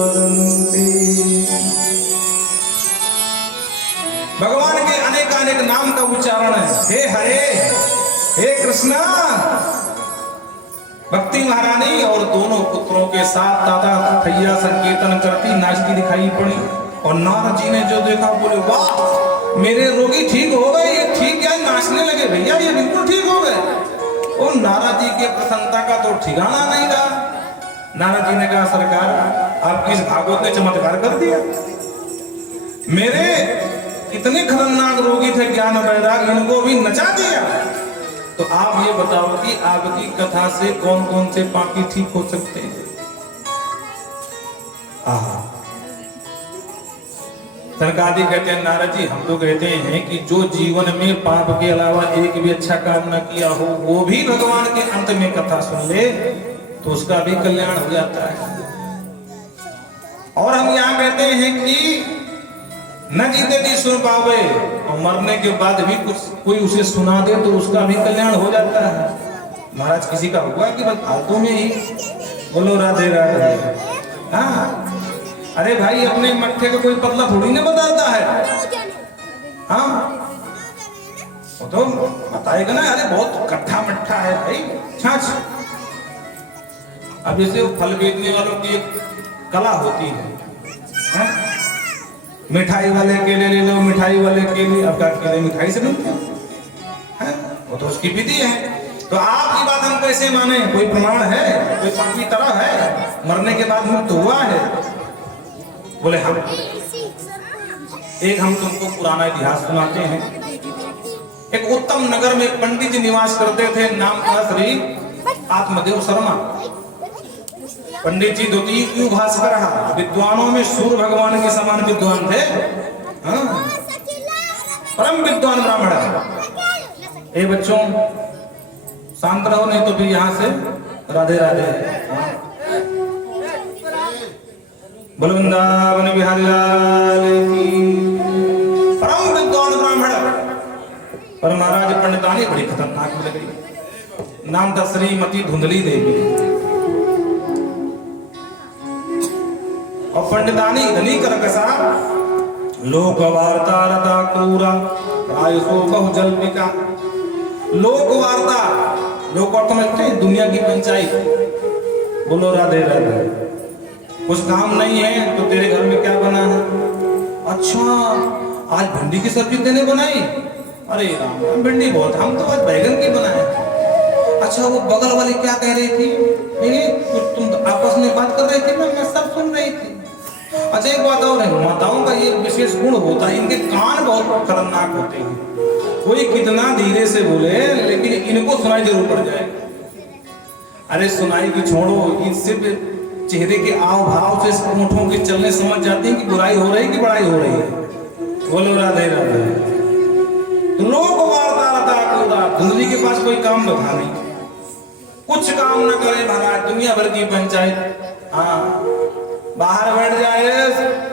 भगवान के अनेक नाम का उच्चारण है। हे हरे, हे कृष्णा। भक्ति महारानी और दोनों पुत्रों के साथ दादा थैया संकीर्तन करती नाचती दिखाई पड़ी। और नारद जी ने जो देखा बोले वाह, मेरे रोगी ठीक हो गए। ये ठीक है, नाचने लगे भैया, ये बिल्कुल ठीक हो गए। और नारद जी के प्रसन्नता का तो ठिकाना नहीं रहा। नारद जी ने कहा सरकार, आपकी इस भागवत ने चमत्कार कर दिया। मेरे इतने खतरनाक रोगी थे ज्ञान वैराग, इनको भी नचा दिया। तो आप ये बताओ कि आपकी कथा से कौन कौन से पापी ठीक हो सकते हैं? सरकारी कहते हैं नारद जी, हम तो कहते हैं कि जो जीवन में पाप के अलावा एक भी अच्छा काम न किया हो, वो भी भगवान के अंत में कथा सुन ले तो उसका भी कल्याण हो जाता है। और हम यहाँ कहते हैं कि न जीते जी सुन पावे और मरने के बाद भी कुछ कोई उसे सुना दे तो उसका भी कल्याण हो जाता है। महाराज किसी का हुआ कि बस फालतू में ही बोलो राधे राधे। हाँ, अरे भाई अपने मट्ठे को कोई पतला थोड़ी ना बताता है। हाँ, वो तो बताएगा ना, अरे बहुत कट्ठा मट्ठा है भाई, छाछ। अब जैसे फल बेचने वालों की एक कला होती है, मिठाई वाले केले ले लो, मिठाई वाले केले, अब क्या केले मिठाई से मिलते हैं? वो तो उसकी विधि है। तो आपकी बात हम कैसे माने? कोई प्रमाण है? कोई पापी तरह है? मरने के बाद मुक्त हुआ है? बोले हम तुमको पुराना इतिहास सुनाते हैं। एक उत्तम नगर में पंडित जी निवास करते थे, नाम था श्री आत्मदेव शर्मा। पंडित जी द्वितीय भास्कर, विद्वानों में सूर्य भगवान के समान विद्वान थे। हाँ, परम विद्वान ब्राह्मण। ए बच्चों शांत रहो, नहीं तो फिर यहाँ से राधे राधे। बोलो वृंदावन बिहारी लाल की। परम विद्वान ब्राह्मण, पर महाराज पंडितानी बड़ी खतरनाक मिल गई। नाम था श्रीमती धुंधली देवी। और पंडितानी इतनी करकसा, लोक वार्ता रता क्रूरा प्रायसो बहु जल्पिका। लोक वार्ता, लोक वार्ता में दुनिया की पंचायत। बोलो राधे राधे। कुछ काम नहीं है तो तेरे घर में क्या बना है? अच्छा, आज भिंडी की सब्जी तेने बनाई? अरे राम, भिंडी बहुत, हम तो आज बैगन की बनाए। अच्छा, वो बगल वाली क्या कह रही थी? तुम आपस में बात कर रही थी ना, मैं सब सुन रही थी। अच्छा, एक बात और है, माताओं का ये विशेष गुण होता है, इनके कान बहुत खतरनाक होते हैं। कोई कितना धीरे से बोले लेकिन इनको सुनाई जरूर पड़ जाए। अरे सुनाई की छोड़ो, इनसे चेहरे के आव भाव से होठों के चलने समझ जाती है कि बुराई हो रही कि बड़ाई हो रही है। बोलो राधे राधे। लोक वार्ता धुंधली के पास कोई काम बता नहीं, कुछ काम न करे महाराज, दुनिया भर की पंचायत। हाँ, बाहर बैठ जाए,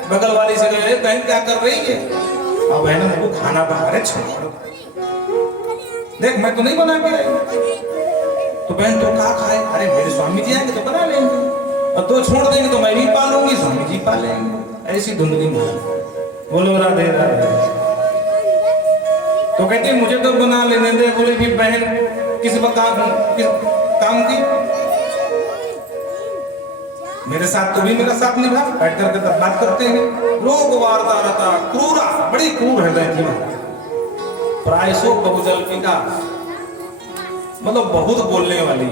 बगल वाली से कहे बहन क्या कर रही है, अब बहन हमको खाना बना रहे, छोड़ देख मैं तो नहीं बना के आई। तो बहन तो क्या खाए, अरे मेरे स्वामी जी आएंगे तो बना लेंगे, और तो छोड़ देंगे तो मैं भी पालूंगी, स्वामी जी पालेंगे। ऐसी धुंधली महाराज। बोलो राधे राधे। तो कहती मुझे तो बना लेने दे। बोले कि बहन किस काम की, मेरे साथ तो भी मेरा साथ निभा, बैठ करके तब बात करते हैं। लोग वारता रहता, क्रूरा, बड़ी क्रूर हृदय थी। प्रायसो बहुजल्पिका, मतलब बहुत बोलने वाली।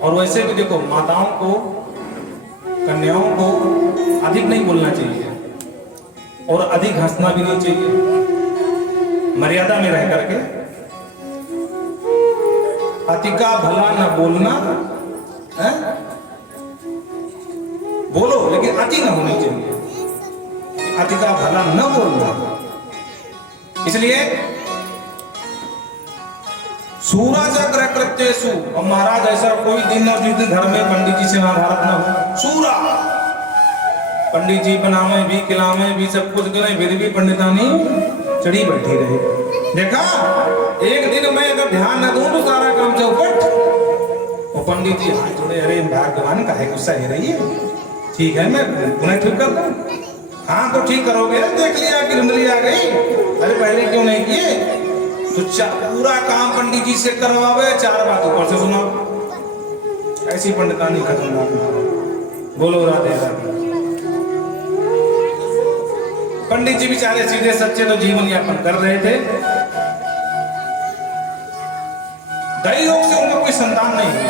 और वैसे भी देखो, माताओं को, कन्याओं को अधिक नहीं बोलना चाहिए और अधिक हंसना भी नहीं चाहिए, मर्यादा में रह करके। अति का भला न बोलना है, बोलो लेकिन अति न होनी चाहिए, अति का भला न बोलना। इसलिए सूराचक्र कृत्येषु, और महाराज ऐसा कोई दिन और जिस दिन घर में पंडित जी से महाभारत न हो। सूरा, पंडित जी बनावे भी, खिलावे भी, सब कुछ करें, फिर भी पंडितानी चढ़ी बैठी रहे। देखा, एक दिन मैं अगर ध्यान न दूं तो सारा काम चौपट। वो पंडित जी हाथ जोड़े, अरे भगवान काहे गुस्सा है रही है, ठीक है मैं उन्हें ठीक कर दूं। हाँ तो ठीक करोगे, देख लिया कि धुंधली आ गई, अरे पहले क्यों नहीं किए। तो पूरा काम पंडित जी से करवावे, 4 बात ऊपर से सुनाओ। ऐसी पंडितानी खतरनाक। बोलो राधे राधे। पंडित जी बेचारे सीधे सच्चे तो जीवन यापन कर रहे थे। दैयोग से उनका कोई संतान नहीं हुई।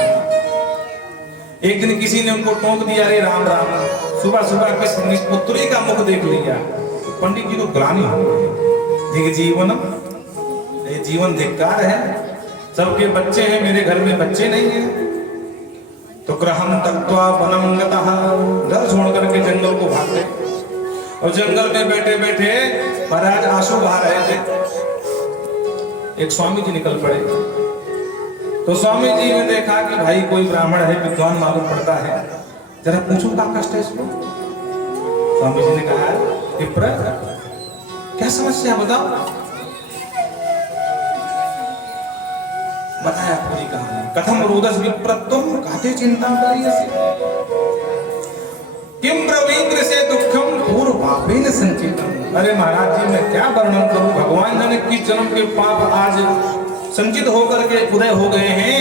एक दिन किसी ने उनको टोक दिया, अरे राम राम, सुबह सुबह किस पुत्री का मुख देख लिया। पंडित जी को ग्लानि हो गई, जीवन, ये जीवन धिक्कार है, सबके बच्चे हैं, मेरे घर में बच्चे नहीं हैं। तो ग्रहम तक्त्वा वनम गतः, घर छोड़ करके जंगल को भाग गए। और जंगल में बैठे बैठे महाराज आंसू बहा रहे थे। एक स्वामी जी निकल पड़े। तो स्वामी जी ने देखा कि भाई कोई ब्राह्मण है, विद्वान मालूम पड़ता है, जरा पूछो क्या कष्ट है इसको। स्वामी जी ने कहा, विप्र क्या समस्या बताओ। बताया पूरी कहानी। कथम रोदस विप्रत्वम कहते चिंता करियसि, किम ब्रवीन्द्र से दुखम पूर्व पापेन संचितम। अरे महाराज जी मैं क्या वर्णन करूं, भगवान जाने किस जन्म के पाप आज संचित होकर के उदय हो गए हैं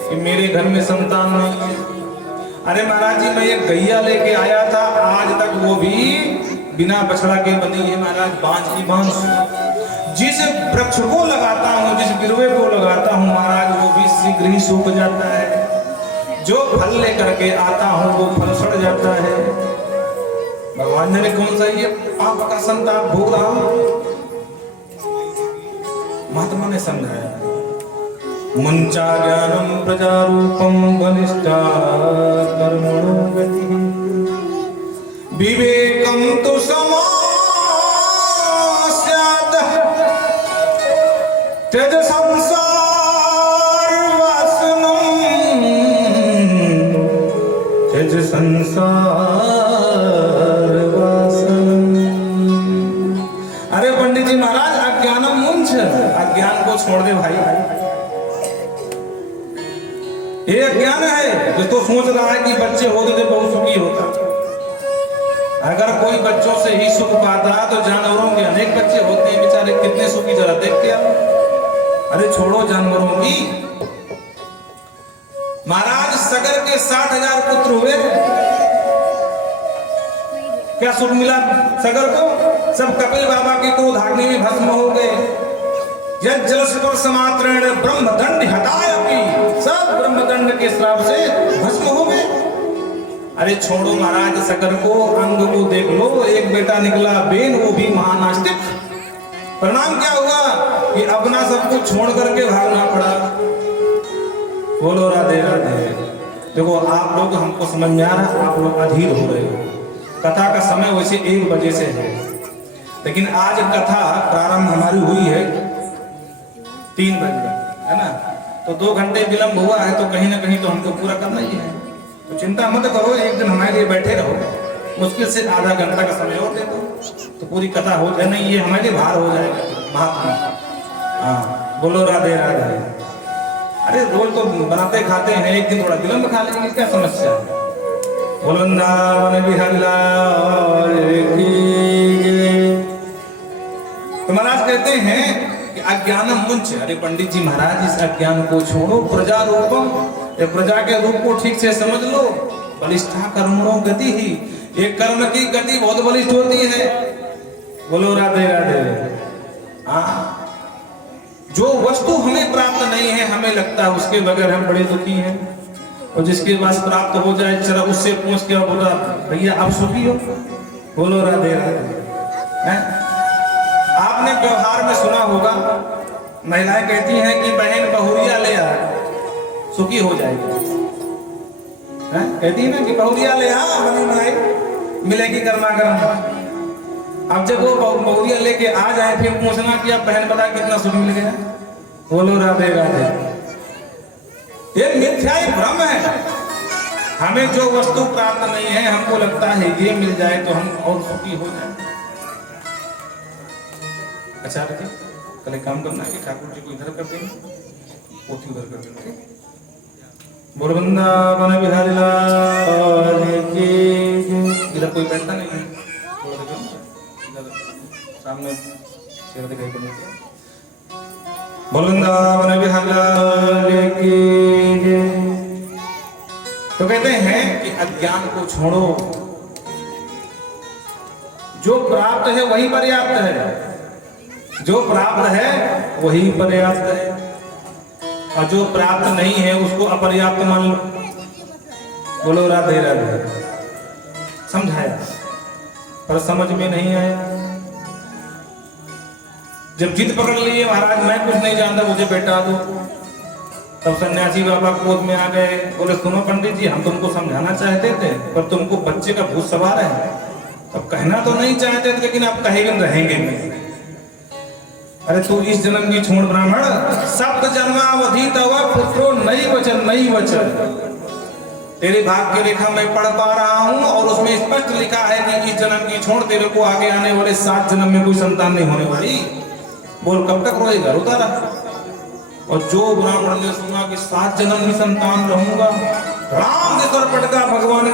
कि मेरे घर में संतान नहीं है। अरे महाराज जी मैं एक गैया लेके आया था, आज तक वो भी बिना बछड़ा के बनी है महाराज, बांझ की बांझ। जिस वृक्ष को लगाता हूँ, जिस गिरवे को लगाता हूँ महाराज, वो भी शीघ्र ही सूख जाता है। जो फल लेकर के आता हूँ वो फल सड़ जाता है। भगवान ने कौन सा ये पाप का संताप भोग रहा हूँ। महात्मा ने समझाया, मुंचा ज्ञानम प्रजारूपम बलिष्ठा कर्मणो गति, विवेकम तो समास्यात् त्यज संसार वासनम, त्यज संसार वासनम। अरे पंडित जी महाराज, अज्ञानम मुंच, अज्ञान को छोड़ दे भाई। ये अज्ञान है जो तो सोच रहा है कि बच्चे होते तो बहुत सुखी होता। अगर कोई बच्चों से ही सुख पाता तो जानवरों के अनेक बच्चे होते हैं, बेचारे कितने सुखी, जरा देख के आओ। अरे छोड़ो जानवरों की, महाराज सगर के 60,000 पुत्र हुए, क्या सुख मिला सगर को? सब कपिल बाबा के क्रोधाग्नि में भस्म हो गए। यद जलस्पर्श मात्रेण ब्रह्मदंड हटायपि, सब ब्रह्मदंड के श्राप से भस्म हो गए। अरे छोड़ो महाराज सकर को, अंग को देख लो, एक बेटा निकला बेन, वो भी महानास्तिक। परिणाम क्या हुआ कि अपना सब कुछ छोड़ करके भागना पड़ा। बोलो राधे राधे। देखो आप लोग, हमको समझ में आ रहा, आप लोग अधीर हो रहे हो। कथा का समय वैसे 1 बजे से है, लेकिन आज कथा प्रारंभ हमारी हुई है 3 बजे। है ना। तो 2 घंटे विलंब हुआ है तो कहीं ना कहीं तो हमको पूरा करना ही है। तो चिंता मत करो, एक दिन हमारे लिए बैठे रहो, मुश्किल से आधा घंटा का समय और दे दो तो पूरी कथा हो जाए। नहीं ये हमारे लिए भार हो जाएगा महात्मा। हाँ बोलो राधे राधे। अरे रोज तो बनाते खाते हैं, एक दिन थोड़ा विलंब खा लेंगे, क्या समस्या है। बोलो वृंदावन बिहारी लाल की जय। तो महाराज कहते हैं कि अज्ञानम मुंच, अरे पंडित जी महाराज इस अज्ञान को छोड़ो, प्रजा रूपम, ये प्रजा के रूप को ठीक से समझ लो। बलिष्ठा कर्मणो गति ही, एक कर्म की गति बहुत बलिष्ठ होती है। बोलो राधे राधे। हाँ जो वस्तु हमें प्राप्त नहीं है, हमें लगता है उसके बगैर हम बड़े दुखी हैं, और जिसके पास प्राप्त हो जाए चला उससे पूछ के बोला भैया आप सुखी हो। बोलो राधे राधे। आपने व्यवहार में सुना होगा महिलाएं कहती हैं कि बहन बहुरिया ले आ, सुखी हो जाएगी। कहती है ना कि बहुरिया ले आ, बनी बनाई मिलेगी गर्मा गर्म। अब जब वो बहुरिया लेके आ जाए फिर पूछना कि अब बहन बता कितना सुख मिल गया। बोलो राधे राधे। ये मिथ्या भ्रम है। हमें जो वस्तु प्राप्त नहीं है हमको लगता है ये मिल जाए तो हम और सुखी हो जाए। अच्छा रखिए, कल एक काम करना है कि ठाकुर जी को इधर कर देंगे, पोथी उधर कर देंगे। बोलो वृंदावन बिहारी लाल की। इधर कोई बैठता नहीं है, सामने चेहरा दिखाई पड़ने के। बोलो वृंदावन बिहारी लाल की। तो कहते हैं कि अज्ञान को छोड़ो, जो प्राप्त है वही पर्याप्त है, जो प्राप्त है वही पर्याप्त है, और जो प्राप्त नहीं है उसको अपर्याप्त मान लो। बोलो राधे राधे। समझाया पर समझ में नहीं आया। जब जिद पकड़ लिए महाराज मैं कुछ नहीं जानता मुझे बेटा दो, तब सन्यासी बाबा क्रोध में आ गए। बोले सुनो पंडित जी हम तुमको समझाना चाहते थे पर तुमको बच्चे का भूत सवार है। अब कहना तो नहीं चाहते थे लेकिन आप कहेंगे रहेंगे नहीं। अरे तू इस जन्म की छोड़ ब्राह्मण, सप्त जन्मावधि तव पुत्रो नई वचन। तेरे भाग्य रेखा मैं पढ़ पा रहा हूँ और उसमें स्पष्ट लिखा है कि इस जन्म की छोड़ तेरे को आगे आने वाले 7 जन्म में कोई संतान नहीं होने वाली। बोल कब तक रोएगा, रोता रहा। और जो ब्राह्मण ने सुना कि 7 जन्म में संतान रहूंगा, राम के सर पटका भगवान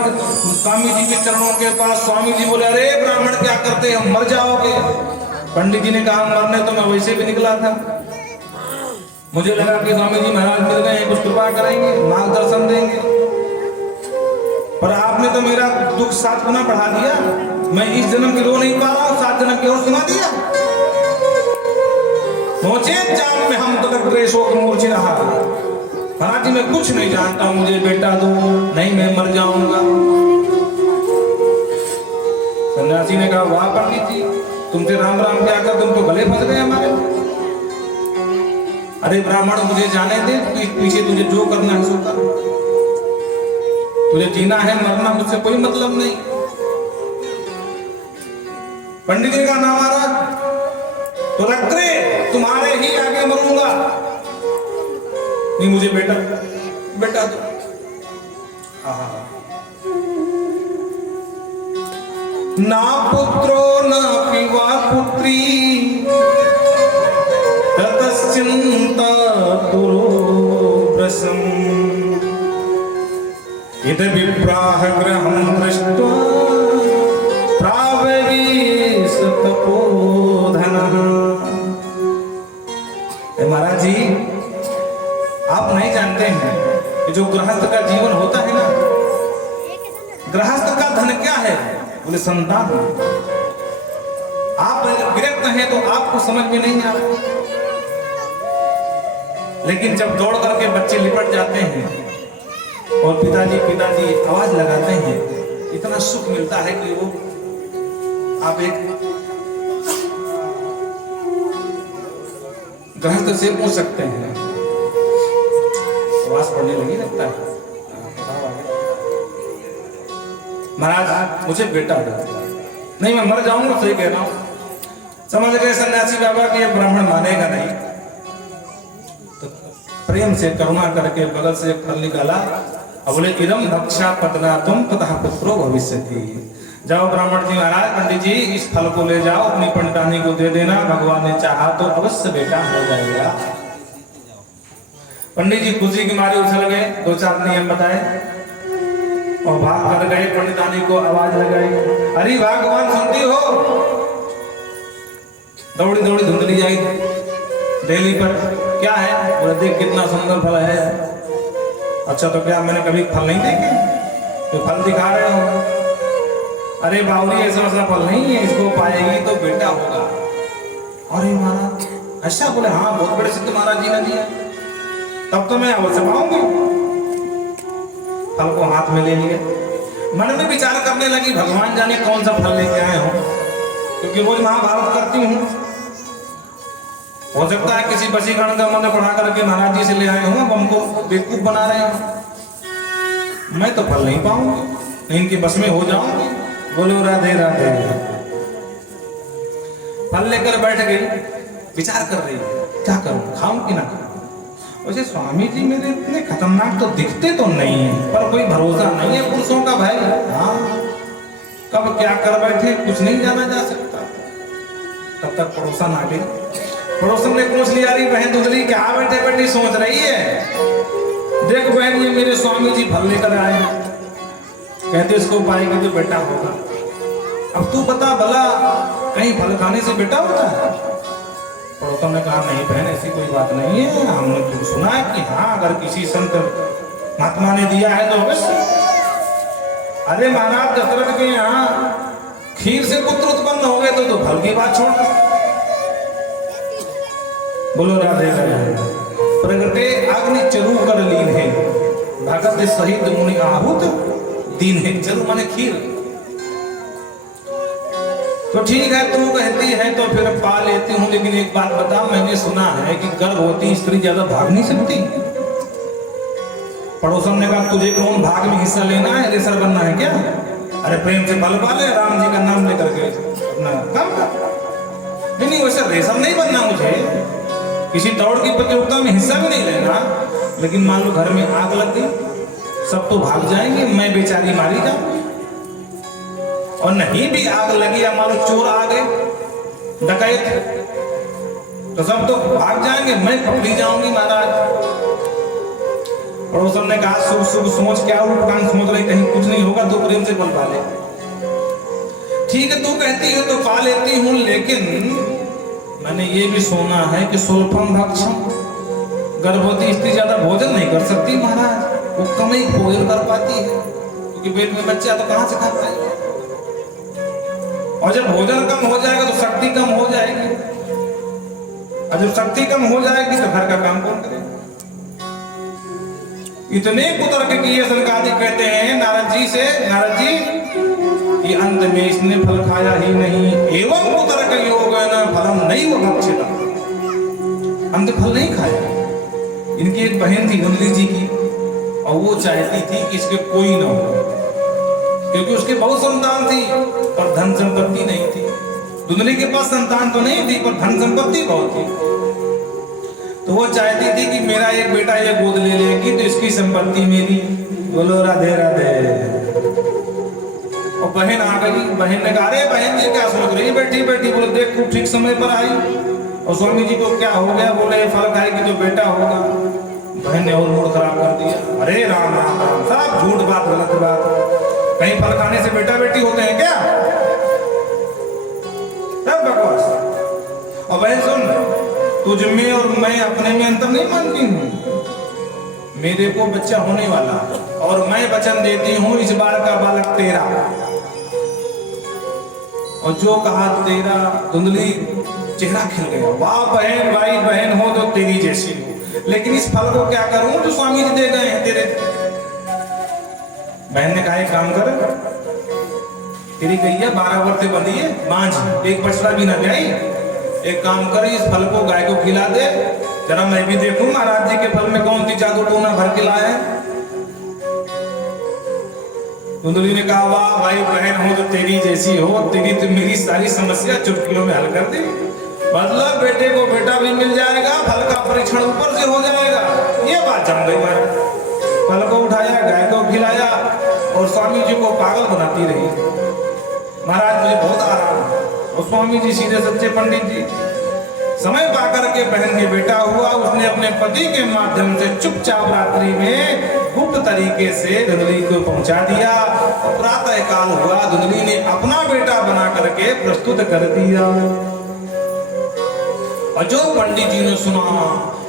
स्वामी जी के चरणों के पास। स्वामी जी बोले अरे ब्राह्मण क्या करते हम मर जाओगे। पंडित जी ने कहा मरने तो मैं वैसे भी निकला था, मुझे लगा कि स्वामी जी महाराज मिल गए कुछ कृपा करेंगे मार्गदर्शन देंगे, पर आपने तो मेरा दुख 7 गुना बढ़ा दिया। मैं इस जन्म की रो नहीं पा रहा हूँ, 7 जन्म की और सुना दिया। सोचे जान में हम तो शोक मूर्छे रहा। महाराज जी मैं कुछ नहीं जानता हूँ, मुझे बेटा दो, नहीं मैं मर जाऊंगा। सन्यासी ने कहा वाह पंडित जी तुमसे राम राम क्या कर, तुम तो गले फंस गए हमारे। अरे ब्राह्मण मुझे जाने दे, पीछे तुझे जो करना है सो कर, तुझे जीना है मरना मुझसे कोई मतलब नहीं। पंडित जी का नाम महाराज तो रखते तुम्हारे ही आगे मरूंगा, नहीं मुझे बेटा बेटा दो। ना पुत्रो न पिवा पुत्री ततश्चिंता कुरु प्रसम इद विप्राह ग्रहं दृष्ट्वा प्रावेश तपोधनः। महाराज जी आप नहीं जानते हैं कि जो गृहस्थ का जीवन होता है ना, गृहस्थ का धन क्या है, बोले संतान। आप विरक्त हैं तो आपको समझ में नहीं आ रहा, लेकिन जब दौड़ करके बच्चे लिपट जाते हैं और पिताजी आवाज लगाते हैं, इतना सुख मिलता है कि वो आप एक गृहस्थ से पूछ सकते हैं। आवाज पड़ने लगी लगता है। महाराज मुझे बेटा दो, नहीं मैं मर जाऊंगा, सही कह रहा हूं। समझ गए सन्यासी बाबा कि ये ब्राह्मण मानेगा नहीं, तो प्रेम से करुणा करके बगल से फल निकाला और बोले इदम भक्षा पतना तुम तथा पुत्रो भविष्यति। जाओ ब्राह्मण जी महाराज, पंडित जी इस फल को ले जाओ, अपनी पंडितानी को दे देना, भगवान ने चाहा तो अवश्य बेटा हो जाएगा। पंडित जी खुशी के मारे उछल गए, 2-4 नियम बताए और भाग कर गए। पंडितानी को आवाज लगाई, अरे भगवान सुनती हो? दौड़ी दौड़ी धुंधली आई डेली पर, क्या है? बोले देख कितना सुंदर फल है। अच्छा तो क्या मैंने कभी फल नहीं देखे? तो फल दिखा रहे हो? अरे बावरी ऐसा वैसा फल नहीं है, इसको पाएगी तो बेटा होगा। अरे महाराज अच्छा? बोले हाँ बहुत बड़े सिद्ध महाराज जी ने दिया, तब तो मैं अवश्य पाऊंगी। फल को हाथ में ले लिए, मन में विचार करने लगी भगवान जाने कौन सा फल लेके आए हो, क्योंकि रोज महाभारत करती हूँ, हो सकता है किसी वशीकरण का मंत्र पढ़ा करके महाराज जी से ले आए हूँ, अब हमको बेवकूफ बना रहे हो। मैं तो फल नहीं पाऊंगी, इनके बस में हो जाऊंगी। बोलो राधे राधे। फल लेकर बैठ गई, विचार कर रही क्या करूं, खाऊं कि ना खाऊं। वैसे स्वामी जी मेरे इतने खतरनाक तो दिखते तो नहीं है, पर कोई भरोसा नहीं है पुरुषों का भाई। हाँ कब क्या कर बैठे कुछ नहीं जाना जा सकता। तब तक पड़ोसन आ गई, पड़ोसन ने पूछ लिया, अरे बहन दूसरी क्या बैठे बैठी सोच रही है? देख बहन ये मेरे स्वामी जी फल लेकर आए, कहते इसको पाएगी तो बेटा होगा। अब तू बता भला कहीं फल खाने से बेटा होता है? पड़ोसन ने कहा नहीं बहन ऐसी कोई बात नहीं है, हमने तो सुना है कि हाँ अगर किसी संत महात्मा ने दिया है तो अवश्य। अरे महाराज दशरथ के यहाँ खीर से पुत्र उत्पन्न हो गए तो फल की बात छोड़। बोलो राधे राधे। प्रगटे अग्नि चरु कर लीन है, भगत सहित मुनि आहुत दीन है। चरु माने खीर। तो ठीक है तू कहती है तो फिर पा लेती हूँ, लेकिन एक बात बता, मैंने सुना है कि गर्भवती स्त्री ज्यादा भाग नहीं सकती। पड़ोसन ने कहा तुझे कौन भाग में हिस्सा लेना है, रेसर बनना है क्या? अरे प्रेम से फल पा ले, राम जी का नाम लेकर के अपना काम कर। नहीं वैसे रेसर नहीं बनना मुझे, किसी दौड़ की प्रतियोगिता में हिस्सा भी नहीं लेना, लेकिन मान लो घर में आग लग गई, सब तो भाग जाएंगे, मैं बेचारी मारी जाऊंगी। और नहीं भी आग लगी या मान लो चोर आ गए डकैत, तो सब तो भाग जाएंगे, मैं पकड़ी जाऊंगी महाराज। पड़ोसन ने कहा शुभ शुभ सोच, क्या उल्टान सोच रही, कहीं कुछ नहीं होगा तो प्रेम से फल पा ले। ठीक है तू कहती है तो पा लेती हूँ, लेकिन मैंने ये भी सुना है कि स्वल्पम भक्षम, गर्भवती स्त्री ज्यादा भोजन नहीं कर सकती महाराज, वो कम ही भोजन कर पाती है, क्योंकि पेट में बच्चा तो कहां से खा पाएगा। और जब भोजन कम हो जाएगा तो शक्ति कम हो जाएगी, और जब शक्ति कम हो जाएगी तो घर का काम कौन करेगा। इतने कुतर्क किए सनकादिक कहते हैं नारद जी से, नारद जी कि अंत में इसने फल खाया ही नहीं, एवं कुतर्क योग न फलम नहीं वो भक्षित, अंत फल नहीं खाया। इनकी एक बहन थी धुंधली जी की, और वो चाहती थी कि इसके कोई ना हो, क्योंकि उसके बहुत संतान थी पर धन संपत्ति नहीं थी। धुंधली के पास संतान तो नहीं थी पर धन संपत्ति बहुत थी, तो वो चाहती थी कि मेरा एक बेटा ये गोद ले लेगी तो इसकी संपत्ति मेरी। बोलो राधे राधे। और बहन आ गई, बहन ने कहा अरे बहन जी क्या सोच रही बैठी बैठी? बोले देख तू ठीक समय पर आई, और स्वामी जी को क्या हो गया? बोले फल खाएगी तो बेटा होगा। बहन ने और मूड खराब कर दिया, अरे राम राम राम, सब झूठ बात गलत बात, कहीं फल खाने से बेटा बेटी होते हैं क्या? सब बकवास। और बहन सुन, तुझ में और मैं अपने में अंतर नहीं मानती हूँ, मेरे को बच्चा होने वाला और मैं वचन देती हूँ इस बार का बालक तेरा, और जो कहा तेरा। धुंधली चेहरा खिल गया, वाह बहन, भाई बहन हो तो तेरी जैसी हो, लेकिन इस फल को क्या करूं जो स्वामी जी दे गए हैं तेरे। बहन ने कहा एक काम कर, तेरी गैया 12 वर्ष बंधी है, बांझ, एक बछड़ा भी ना ब्याई, एक काम कर इस फल को गाय को खिला दे, जरा मैं भी देखूं महाराज जी के फल में कौन सी जादू टोना भर के लाया है। धुंधली ने कहा वाह भाई बहन हो तो तेरी जैसी हो, तेरी तो मेरी सारी समस्या चुटकियों में हल कर दी। मतलब बेटे को बेटा भी मिल जाएगा, फल का परीक्षण ऊपर से हो जाएगा, जम गई मारा। पल को उठाया, गाय को खिलाया और स्वामी जी को पागल बनाती रही। महाराज मुझे बहुत आराम। और स्वामी जी सीधे सच्चे पंडित जी, समय पाकर के बहन के बेटा हुआ, उसने अपने पति के माध्यम से चुपचाप रात्रि में गुप्त तरीके से धुंधली को पहुंचा दिया। और प्रातः काल हुआ, धुंधली ने अपना बेटा बना करके प्रस्तुत कर दिया। और जो पंडित जी ने सुना,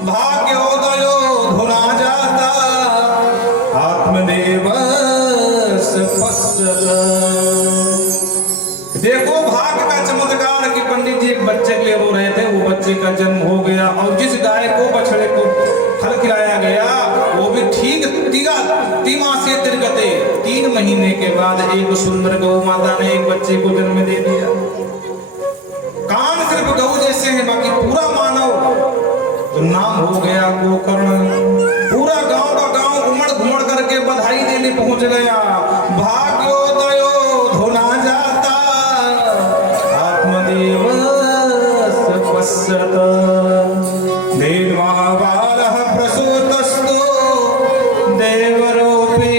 भाग्योदय धुना जाता आत्मदेव देखो भाग्य का चमत्कार कि पंडित जी एक बच्चे के लिए रो रहे थे, वो बच्चे का जन्म हो गया। और जिस गाय को बछड़े को फल खिलाया गया वो भी ठीक 3 महीने के बाद एक सुंदर गौ माता ने एक बच्चे को जन्म दे दिया। कान सिर्फ गौ जैसे हैं, बाकी पूरा मानव। तो नाम हो गया गोकर्ण। पूरा गांव का गांव उमड़ घुमड़ करके बधाई देने पहुंच गया। भाग्योदय धुना जाता आत्मदेव पश्यत देवाबालः प्रसूतस्तु देवरूपे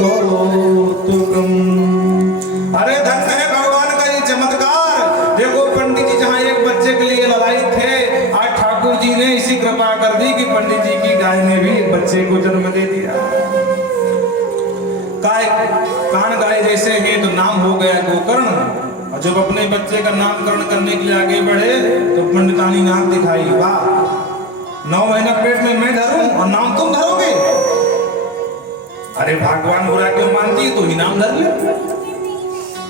कौतुकम्। अरे धन्य है भगवान का ये चमत्कार। देखो पंडित जी जहाँ एक बच्चे के लिए लड़ाई थे, आज ठाकुर जी ने इसी कृपा कर दी कि पंडित जी की गाय ने भी एक बच्चे को जन्म दे दिया। कान गाय जैसे हैं तो नाम हो गया गोकर्ण। और जब अपने बच्चे का नामकरण करने के लिए आगे बढ़े तो पंडितानी नाक दिखाई, वाह 9 महीना पेट में मैं धरूं और नाम तुम धरोगे। अरे भगवान बुरा क्यों मानती, तो ही नाम धर ले।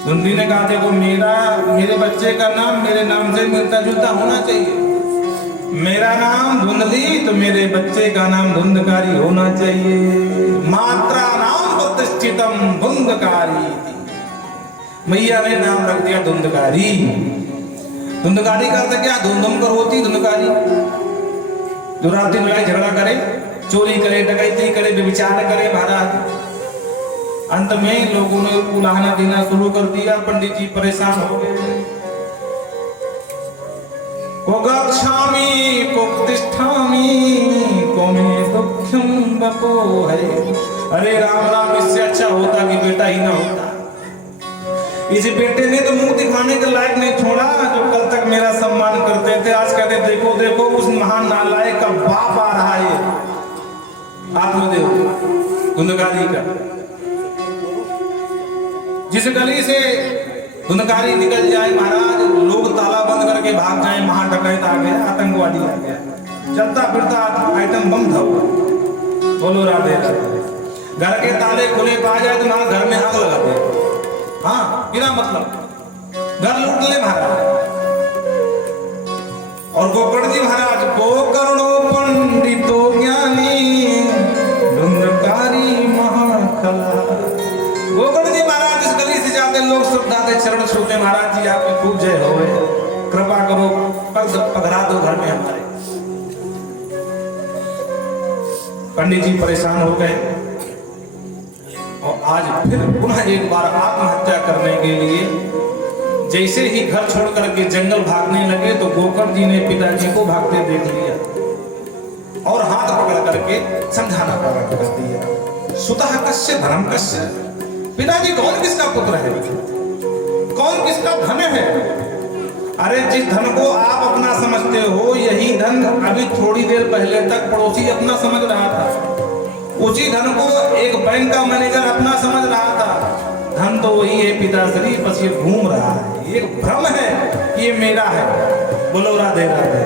धुंधली ने कहा देखो मेरे बच्चे का नाम मेरे नाम से मिलता जुलता होना चाहिए। मेरा नाम धुंधली तो मेरे बच्चे का नाम धुंधकारी होना चाहिए। मात्रा नाम प्रतिष्ठितम धुंधकारी। मैया ने नाम रख दिया धुंधकारी। धुंधकारी का अर्थ क्या, धुंधुम कर होती धुंधकारी। जो रात दिन लड़ाई झगड़ा करे, चोरी करे, डकैती करे, व्यभिचार करे महाराज। अंत में लोगों ने उलाहना देना शुरू कर दिया। पंडित जी परेशान हो गए। को गच्छामि को तिष्ठामि को मे दुःखं बपो है। अरे राम राम, इससे अच्छा होता कि बेटा ही ना होता। इस बेटे ने तो मुंह दिखाने के लायक नहीं छोड़ा। जो कल तक मेरा सम्मान करते थे, आज कहते देखो देखो उस महान नालायक का बाप आ रहा है। आत्मदेव धुंधकारी का। जिस गली से धुंधकारी निकल जाए महाराज, लोग ताला बंद करके भाग जाए। महा डकैत आ गया, आतंकवादी आ गया, चलता फिरता आइटम बम था। बोलो राधे राधे। घर के ताले खुले पा जाए तो ना घर में आग लगा दे। हाँ, बिना मतलब घर लूट ले महाराज। और गोकर्ण जी महाराज, गोकर्णो पंडितो ज्ञानी धुंधकारी महाकला। गोकर्ण जी महाराज इस गली से जाते लोग श्रद्धा से चरण छूते, महाराज जी आपकी खूब जय हो, कृपा करो पधरा दो घर में हमारे। पंडित जी परेशान हो गए और आज फिर पुनः एक बार आत्महत्या करने के लिए जैसे ही घर छोड़ करके जंगल भागने लगे तो गोकर्ण जी ने पिताजी को भागते देख लिया और हाथ पकड़ करके समझाना प्रारंभ कर दिया। सुतः कस्य धर्म कस्य। पिताजी कौन किसका पुत्र है, कौन किसका धन है। अरे जिस धन को आप अपना समझते हो, यही धन अभी थोड़ी देर पहले तक पड़ोसी अपना समझ रहा था। उसी धन को एक बैंक का मैनेजर अपना समझ रहा था। धन तो वही है पिताश्री, बस ये घूम रहा है, ये भ्रम है कि ये मेरा है। बोलो राधे राधे।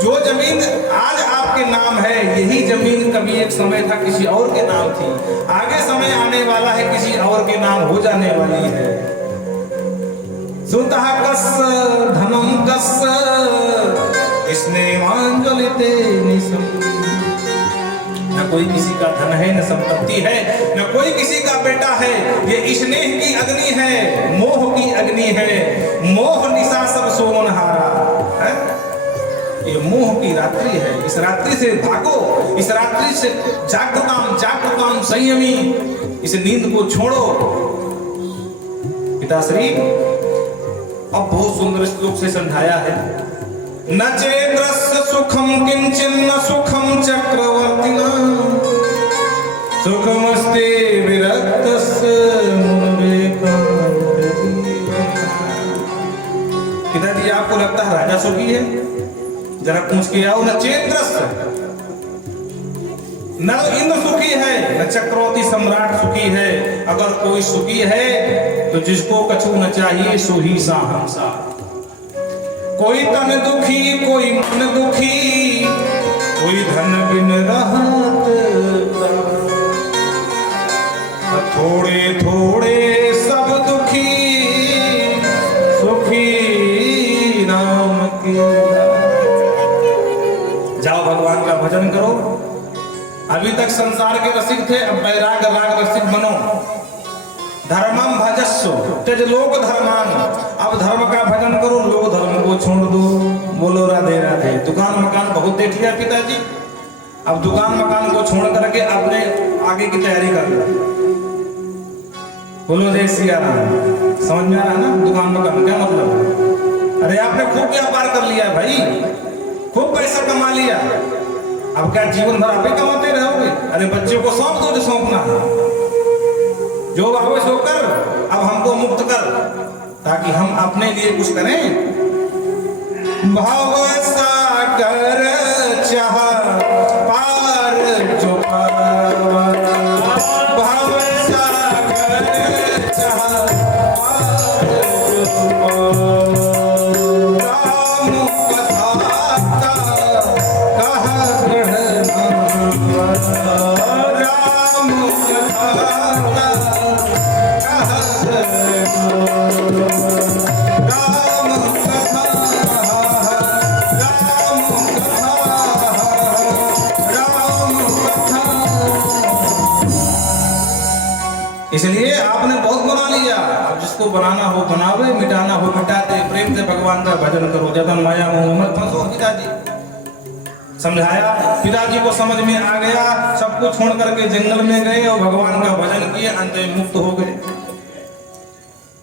जो जमीन आज आपके नाम है, यही जमीन कभी एक समय था किसी और के नाम थी। आगे समय आने वाला है, किसी और के नाम हो जाने वाली है। सुतः कस्य धनम कस्य स्नेहांजलिते निसम। न कोई किसी का धन है, न संपत्ति है, न कोई किसी का बेटा है। ये स्नेह की अग्नि है, मोह की अग्नि है। मोह निशा सब सोमनहारा है। ये मोह की रात्रि है। इस रात्रि से भागो, इस रात्रि से जागृताम संयमी। इस नींद को छोड़ो। पिताश्री अब बहुत सुंदर श्लोक से समझाया है। न चेद्रस्य सुखम किंचिन न सुखम चक्र राजा सुखी है? जरा पूछ के आओ। न चेन्द्रस न इंद्र सुखी है, न चक्रवर्ती सम्राट सुखी है। अगर कोई सुखी है तो जिसको कछु न चाहिए सो ही साहंसा। कोई तन दुखी, कोई मन दुखी, कोई धन बिन रहत, थोड़े थोड़े सब दुखी, सुखी राम की। जाओ भगवान का भजन करो। अभी तक संसार के रसिक थे, अब बैराग राग रसिक बनो। धर्मम भजस्व त्यज लोक धर्मान। अब धर्म का भजन करो, लोक धर्म को छोड़ दो। बोलो राधे राधे। दुकान मकान बहुत देख लिया पिताजी, अब दुकान मकान को छोड़ करके अपने आगे की तैयारी कर लो। बोलो जय सिया राम। समझ में आ रहा है ना दुकान मकान क्या मतलब? अरे आपने खूब व्यापार कर लिया भाई, खूब पैसा कमा लिया, अब क्या जीवन भर आप ही कमाते रहोगे? अरे बच्चों को सौंप दो जो सौंपना है, जो बाबू सो कर, अब हमको मुक्त कर, ताकि हम अपने लिए कुछ करें। भव सागर चाह पार जो पावा, भव सागर चाह पार जो पावा। इसलिए आपने बहुत बना लिया, अब जिसको बनाना हो बनावे, मिटाना हो मिटाते। प्रेम से भगवान का भजन करो। जतन माया मोह मत फंसो। पिताजी समझाया, पिताजी को समझ में आ गया। सबको छोड़ करके जंगल में गए और भगवान का भजन किए, अंत में मुक्त हो गए।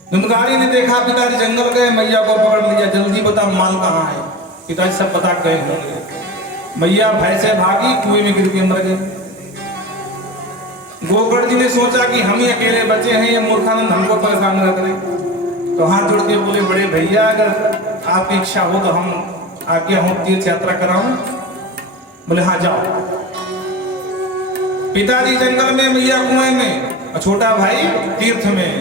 धुंधकारी ने देखा पिताजी जंगल गए, मैया को पकड़ लिया। जल्दी बता माल कहाँ है? पिताजी सब बता गए होंगे। मैया भय से भागी, कुएं में गिर के मर गई। गोकर्ण जी ने सोचा कि हम ही अकेले बचे हैं, ये मूर्खानंद हमको परेशान न करें, तो हाथ जोड़ के बोले, बड़े भैया अगर आपकी इच्छा हो तो हम आज्ञा हो तीर्थ यात्रा कराऊं? बोले हाँ जाओ। पिताजी जंगल में, मैया कुएं में, और छोटा भाई तीर्थ में।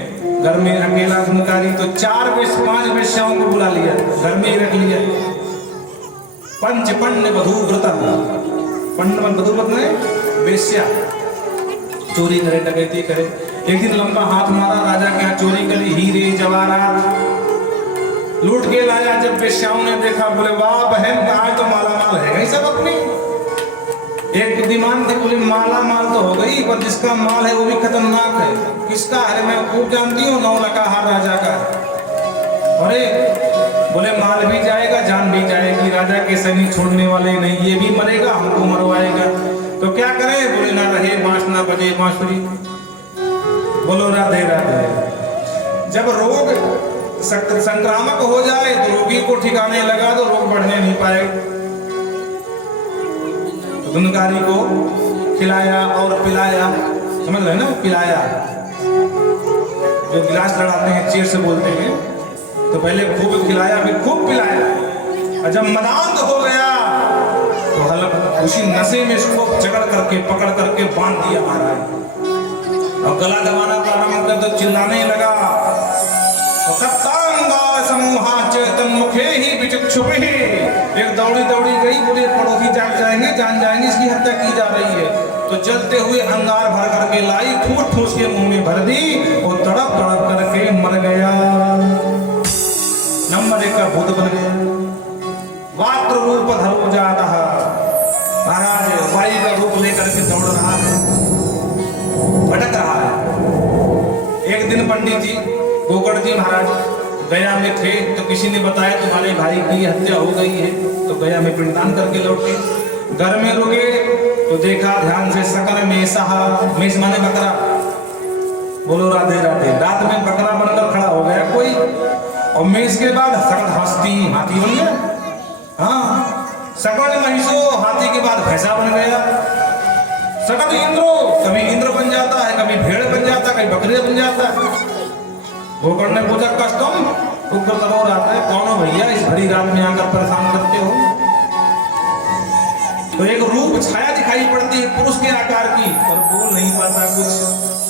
घर में अकेला धुंधकारी, तो 4-5 वेश्याओं को बुला लिया, घर में ही रख लिया। पंच पंड वधू व्रत, पंड वधू व्रत ने वेश्या, चोरी करे डकैती करे। एक दिन लंबा हाथ मारा, राजा के यहाँ चोरी करी, हीरे जवाहरात लूट के लाया। जब वेश्याओं ने देखा, बोले वाह बहन, आज तो माला माल है गई सब अपनी। एक बुद्धिमान थे, बोले माला माल तो हो गई, पर जिसका माल है वो भी खतरनाक है। किसका है? मैं खूब जानती हूँ, 9 लाख हार राजा का। अरे बोले माल भी जाएगा, जान भी जाएगी, राजा के सैनिक छोड़ने वाले नहीं, ये भी मरेगा, हमको मरवाएगा, तो क्या करें? बोले ना रहे बांस ना बजे बांसुरी। बोलो राधे राधे। जब रोग संक्रामक हो जाए तो रोगी को ठिकाने लगा तो रोग बढ़ने नहीं पाए। धुंधकारी को खिलाया और पिलाया, समझ रहे ना, पिलाया। जो गिलास लड़ाते हैं चेयर से बोलते हैं, तो पहले खूब खिलाया, फिर खूब पिलाया, और जब मदांत हो गया तो हल्क उसी नशे में इसको जकड़ करके पकड़ करके बांध दिया महाराज, और गला दबाना प्रारंभ कर तो चिल्लाने लगा। एक दौड़ी दौड़ी गई, बोले पड़ोसी जाग जाएंगे, जान जाएंगे, इसकी हत्या की जा रही है। तो जलते हुए अंगार भर करके लाई, ठूस ठूस के मुंह में भर दी और तड़प तड़प करके मर गया। नंबर 1 का भूत बन गया। वात्र रूप धरो जाता है, महाराज वायु का रूप लेकर के दौड़ रहा है, भटक रहा है। एक दिन पंडित जी, गोकर्ण जी महाराज गया में थे, तो किसी ने बताया तुम्हारे भाई की हत्या हो गई है, तो गया में पिंडदान करके लौटे। घर में रुके तो देखा ध्यान से, सकल मेषहा, मेष माने बकरा। बोलो राधे राधे। रात में बकरा बनकर खड़ा हो गया कोई, और मेष के बाद सकल हस्ती, हाथी बन गया। हाँ, सकल महिषो, हाथी के बाद भैंसा बन गया। सकल इंद्रो, कभी इंद्र बन जाता है, कभी भेड़ बन जाता है, कभी बकरी बन जाता है। गोकर्ण ने पूछा कष्टम, ऊपर तरोर आता है, कौन हो भैया इस भरी रात में आकर परेशान करते हो? तो एक रूप छाया दिखाई पड़ती है पुरुष के आकार की, पर बोल नहीं पाता कुछ।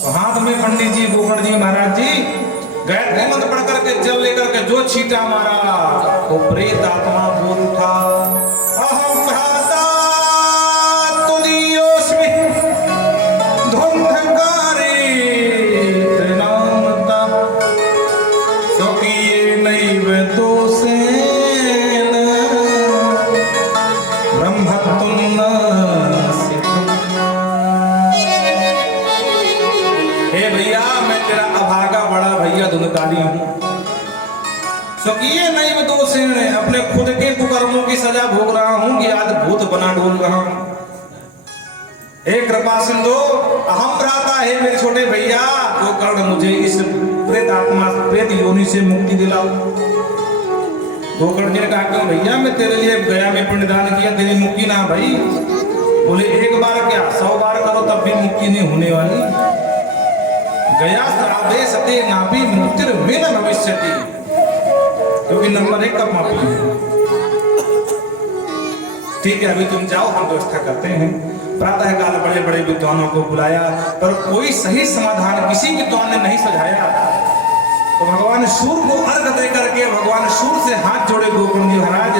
तो हाथ में पंडित जी गोकर्ण जी महाराज जी गायत्री मंत्र पढ़ करके जल लेकर के जो छींटा मारा, वो प्रेत आत्मा बोल उठा, अहम भ्राता तुदीयोस्मि धुंधकारे त्रिनामता स्वकीये नैव दोषेण ब्रह्मत्वं न सिद्धम्। हे भैया मैं तेरा अभागा बड़ा भैया धुंधकारी हूँ। स्वकीय नैव दोषेण, अपने खुद के कुकर्मों की सजा भोग रहा हूँ कि आज भूत बना डोल रहा हूँ। हे कृपा सिंधु, अहम भ्राता है मेरे छोटे भैया गोकर्ण, मुझे इस प्रेत आत्मा प्रेत योनि से मुक्ति दिलाओ। गोकर्ण जी ने कहा क्यों भैया, मैं तेरे लिए गया में पिंडदान किया, तेरी मुक्ति ना भाई। बोले एक बार क्या 100 बार करो तब भी मुक्ति नहीं होने वाली। गया श्राद्धे सते नाभि मुक्तिर में न भविष्यति, क्योंकि नंबर 1 का पापी है। ठीक है अभी तुम जाओ, हम व्यवस्था करते हैं। प्रातः काल बड़े बड़े विद्वानों को बुलाया, पर कोई सही समाधान किसी विद्वान ने नहीं सुझाया। तो भगवान सूर्य को अर्घ दे करके भगवान सूर्य से हाथ जोड़े गोकर्ण जी महाराज,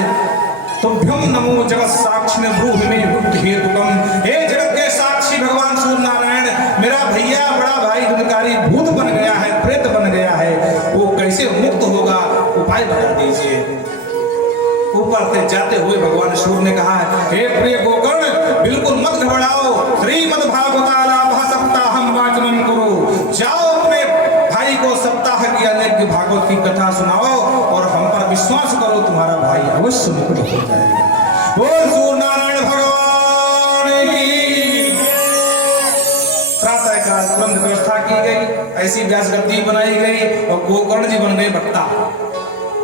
तुभ्यम नमो जगत साक्षी में ब्रूहि में बुद्धि हेतुकम। हे जगत के साक्षी भगवान सूर्य नारायण, मेरा भैया बड़ा भाई धुंधकारी भूत बन गया है, प्रेत बन गया है, वो कैसे मुक्त होगा, उपाय बता दीजिए। ऊपर से जाते हुए भगवान सूर्य ने कहा, हे प्रिय गोकर्ण बिल्कुल मत घबराओ, श्रीमद् भागवतालाभः सप्ताहं वाचनं कुरु। जाओ अपने भाई को सप्ताह की अनेक भागवत की कथा सुनाओ और हम पर विश्वास करो, तुम्हारा भाई अवश्य मुक्त हो जाएगा। बोल सूर्य नारायण भगवान की। प्रातः काल तुरंत व्यवस्था की गई, ऐसी व्यास गद्दी बनाई गई और गोकर्ण जी बन गए वक्ता।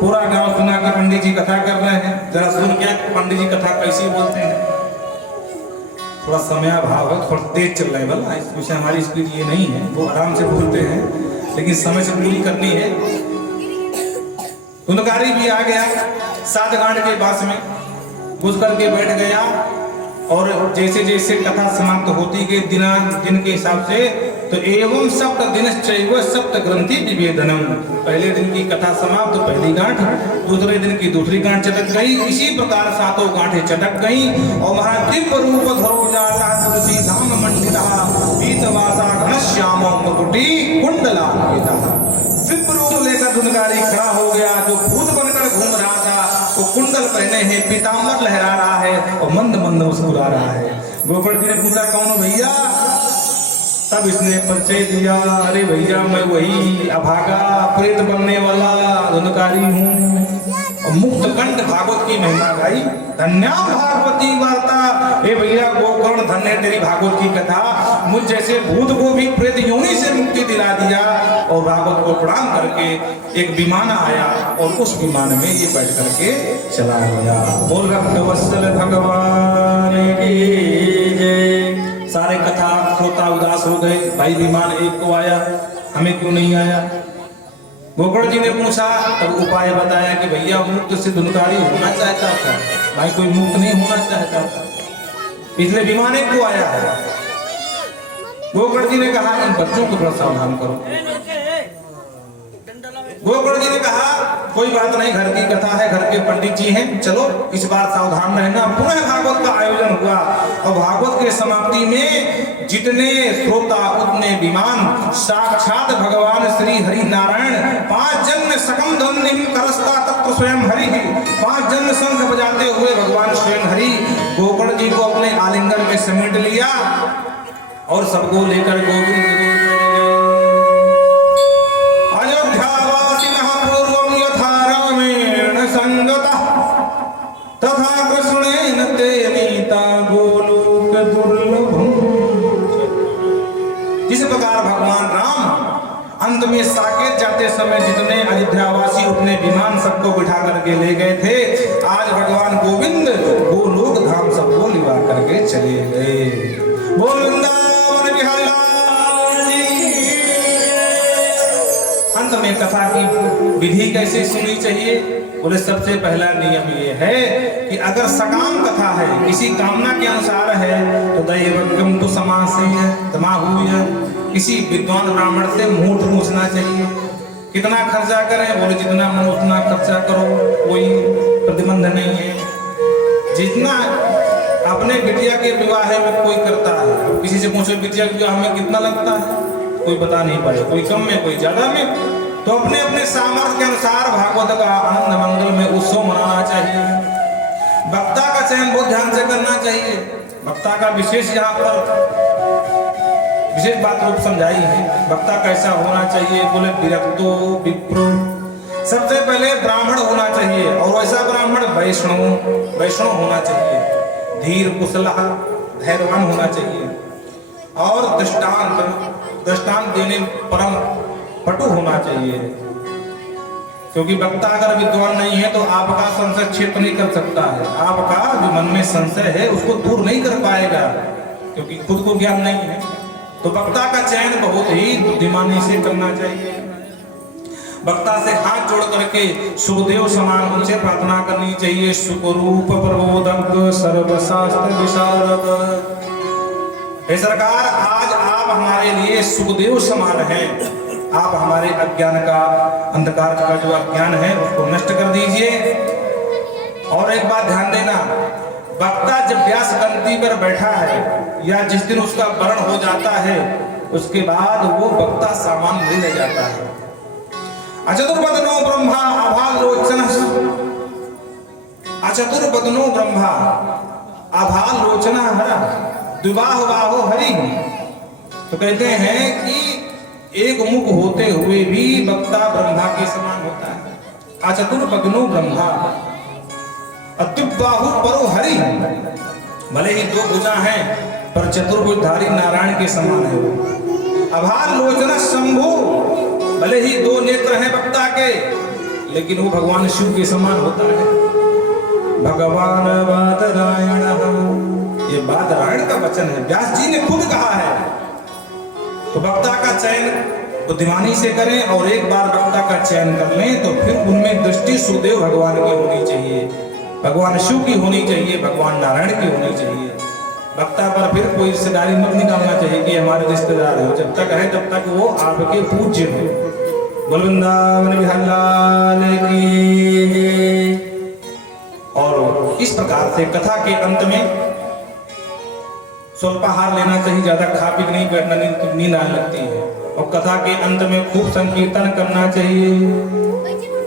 पूरा गांव सुना कि पंडित जी कथा कर रहे हैं, जरा सुन क्या पंडित जी कथा कैसी बोलते हैं। थोड़ा समयाभाव है, थोड़ा तेज चल रहा है भला, इस विषय हमारी स्पीड ये नहीं है, वो आराम से बोलते हैं लेकिन समय से पूरी करनी है। धुंधकारी भी आ गया, 7 गांठ के पास में घुस करके बैठ गया और जैसे जैसे कथा समाप्त होती गई दिन के हिसाब से, तो एवं सप्त दिनश्चैव सप्त ग्रंथि विभेदनम। पहले दिन की कथा समाप्त, तो पहली गांठ, दूसरे दिन की दूसरी गांठ चटक गई, इसी प्रकार 7 गांठें चटक गई और महादिव्य रूप धरो जाता तुलसी धाम मंडिता पीतवासा घनश्याम मुकुटी कुंडला। दिव्य रूप लेकर धुंधकारी खड़ा हो गया, जो भूत बनकर घूम रहा था वो कुंडल पहने हैं, पीतांबर लहरा रहा है और मंद मंद मुस्कुरा रहा है। गोकर्ण जी ने पूछा कौन हो भैया? तब इसने परिचय दिया, अरे भैया मैं वही अभागा प्रेत बनने वाला धुंधकारी हूँ और मुक्त कंठ भागवत की महिमा गाई। धन्याम भागवती वार्ता, हे भैया गोकर्ण धन्य तेरी भागवत की कथा, मुझ जैसे भूत को भी प्रेत योनि से मुक्ति दिला दिया। और भागवत को प्रणाम करके एक विमान आया और उस विमान में ये बैठ करके चला गया। बोल रक्तवत्सल भगवान की जय। सारे कथा श्रोता उदास हो गए, भाई विमान एक को आया, हमें क्यों नहीं आया? गोकर्ण जी ने पूछा, तब उपाय बताया कि भैया मुक्त से धुंधकारी होना चाहता था, भाई कोई मुक्त नहीं होना चाहता था, इसलिए विमान एक को आया है। गोकर्ण जी ने कहा इन बच्चों को थोड़ा सावधान करो। गोकर्ण जी ने कहा कोई बात नहीं, घर की कथा है, घर के पंडित जी हैं, चलो इस बार सावधान रहना। पुनः भागवत का आयोजन हुआ और भागवत के समाप्ति में जितने श्रोता उतने विमान, साक्षात भगवान श्री हरि नारायण 5 जन्म सकम ध्वनि करस्ता तत्व स्वयं हरि, 5 जन्म शंख बजाते हुए भगवान स्वयं हरि गोकर्ण जी को अपने आलिंगन में समेट लिया और सबको लेकर गोविंद तथा कृष्णेन ते नीता गोलोक दुर्लभम। जिस प्रकार भगवान राम अंत में साकेत जाते समय जितने अयोध्यावासी उतने विमान सबको बिठा करके ले गए थे, आज भगवान गोविंद गोलोक धाम सबको लिवा करके चले गए। बोल वृंदावन बिहारी। अंत में कथा की विधि कैसे सुननी चाहिए? बोले सबसे पहला नियम ये है कि अगर सकाम कथा है, किसी कामना के अनुसार है, तो दैवज्ञम तो समाहुय, किसी विद्वान ब्राह्मण से मुहूर्त पूछना चाहिए। कितना खर्चा करें? बोले जितना मन उतना खर्चा करो, कोई प्रतिबंध नहीं है। जितना अपने बिटिया के विवाह में कोई करता है, किसी से पूछो बिटिया के विवाह में कितना लगता है, कोई बता नहीं पाए, कोई कम में कोई ज्यादा में। तो अपने अपने सामर्थ्य के अनुसार भागवत का आनंद मंगल में उत्सव मनाना चाहिए। वक्ता का चयन बहुत ध्यान से करना चाहिए। वक्ता का विशेष यहाँ पर विशेष बात रूप समझाई है। वक्ता कैसा होना चाहिए? बोले विरक्तो विप्रो, सबसे पहले ब्राह्मण होना चाहिए, और वैसा ब्राह्मण वैष्णव होना चाहिए। धीर कुशला, धैर्यवान होना चाहिए, और दृष्टांत देने परम पटु होना चाहिए। क्योंकि वक्ता अगर विद्वान नहीं है तो आपका संशय क्षेत्र नहीं कर सकता है। आपका जो मन में संशय है उसको दूर नहीं कर पाएगा, क्योंकि खुद को ज्ञान नहीं है। तो वक्ता का चयन बहुत ही बुद्धिमानी से करना चाहिए। वक्ता से हाथ जोड़ करके सुखदेव समान उनसे प्रार्थना करनी चाहिए। सुखरूप प्रबोधक सर्वशास्त्र विशारद, हे सरकार, आज आप हमारे लिए सुखदेव समान हैं। आप हमारे अज्ञान का, अंधकार का जो अज्ञान है उसको नष्ट कर दीजिए। और एक बात ध्यान देना, वक्ता जब व्यास गंती पर बैठा है या जिस दिन उसका वर्ण हो जाता है, उसके बाद वो वक्ता सामान नहीं ले जाता है। अचतुर्वदनो ब्रह्मा आभालोचन, अचतुर्वदनो ब्रह्मा आभालोचन हरा द्विबाह बाहो हरि। तो कहते हैं कि एक मुख होते हुए भी वक्ता ब्रह्मा के समान होता है। अचतुर्वदनो ब्रह्मा अत्युबाहु परो हरि, भले ही दो भुजा हैं पर चतुर्भुजधारी नारायण के समान है वो। अभालोचन शंभु, भले ही दो नेत्र हैं वक्ता के, लेकिन वो भगवान शिव के समान होता है। भगवान बादरायण, ये बादरायण का वचन है, व्यास जी ने खुद कहा है। तो वक्ता का चयन बुद्धिमानी से करें, और एक बार वक्ता का चयन कर लें तो फिर उनमें दृष्टि सुखदेव भगवान की होनी चाहिए, भगवान शिव की होनी चाहिए, भगवान नारायण की होनी चाहिए। वक्ता पर फिर कोई रिश्तेदारी मत निकालना चाहिए कि हमारे रिश्तेदार हो, जब तक है तब तक वो आपके पूज्य हो। बोल वृंदावन बिहारी लाल की। और इस प्रकार से कथा के अंत में स्वल्पाहार लेना चाहिए, ज्यादा खा पी नहीं बैठना, नींद आने लगती है। और कथा के अंत में खूब संकीर्तन करना चाहिए,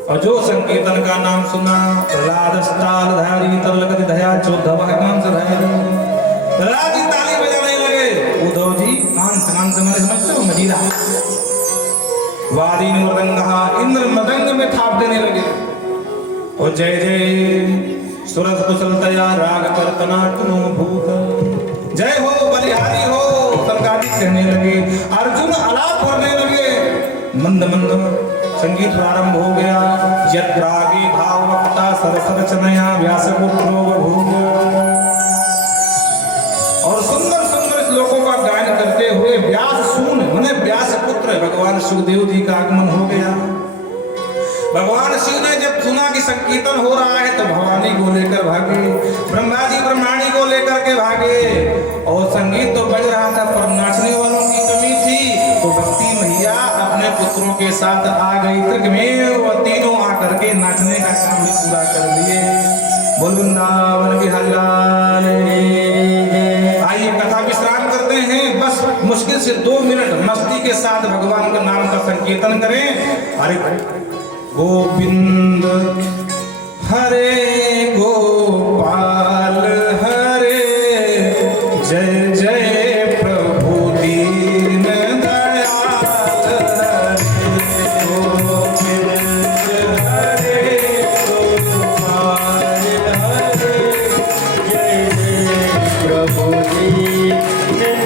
और जो संकीर्तन का नाम सुना, प्रहलाद तालधारी तरलगति दया चोद्धव कांस धारी, प्रहलाद जी ताली बजाने लगे, उद्धव जी कांस मैंने समझते हो मजीरा, वादी मृदंग इंद्र मृदंग में थाप देने लगे। और जय जय सुरत कुशलतया राग कर्तना तुनो भूत, जय हो बलिहारी हो, संगादी कहने लगे। अर्जुन आलाप करने लगे, मंद मंद संगीत प्रारंभ हो गया। यद रागी भाव वक्ता सरसर चनया व्यास पुत्रो बभूव। और सुंदर सुंदर श्लोकों का गायन करते हुए व्यास सून माने व्यास पुत्र भगवान सुखदेव जी का आगमन हो गया। भगवान शिव ने जब सुना कि संकीर्तन हो रहा है तो भवानी को लेकर भागे, ब्रह्मा जी ब्रह्माणी को लेकर के भागे। और संगीत तो बज रहा था पर नाचने वालों की कमी थी, तो भक्ति मैया अपने पुत्रों के साथ आ गई तक में, वो तीनों आकर के नाचने का काम भी पूरा कर लिए। बोल वृंदावन बिहारी लाल। आइए कथा विश्राम करते हैं, बस मुश्किल से 2 मिनट मस्ती के साथ भगवान का नाम का संकीर्तन करें। अरे गोविंद हरे गोपाल हरे, जय जय प्रभु दीन दयाल हरे। गोविंद हरे गोपाल हरे, जय जय प्रभु दीन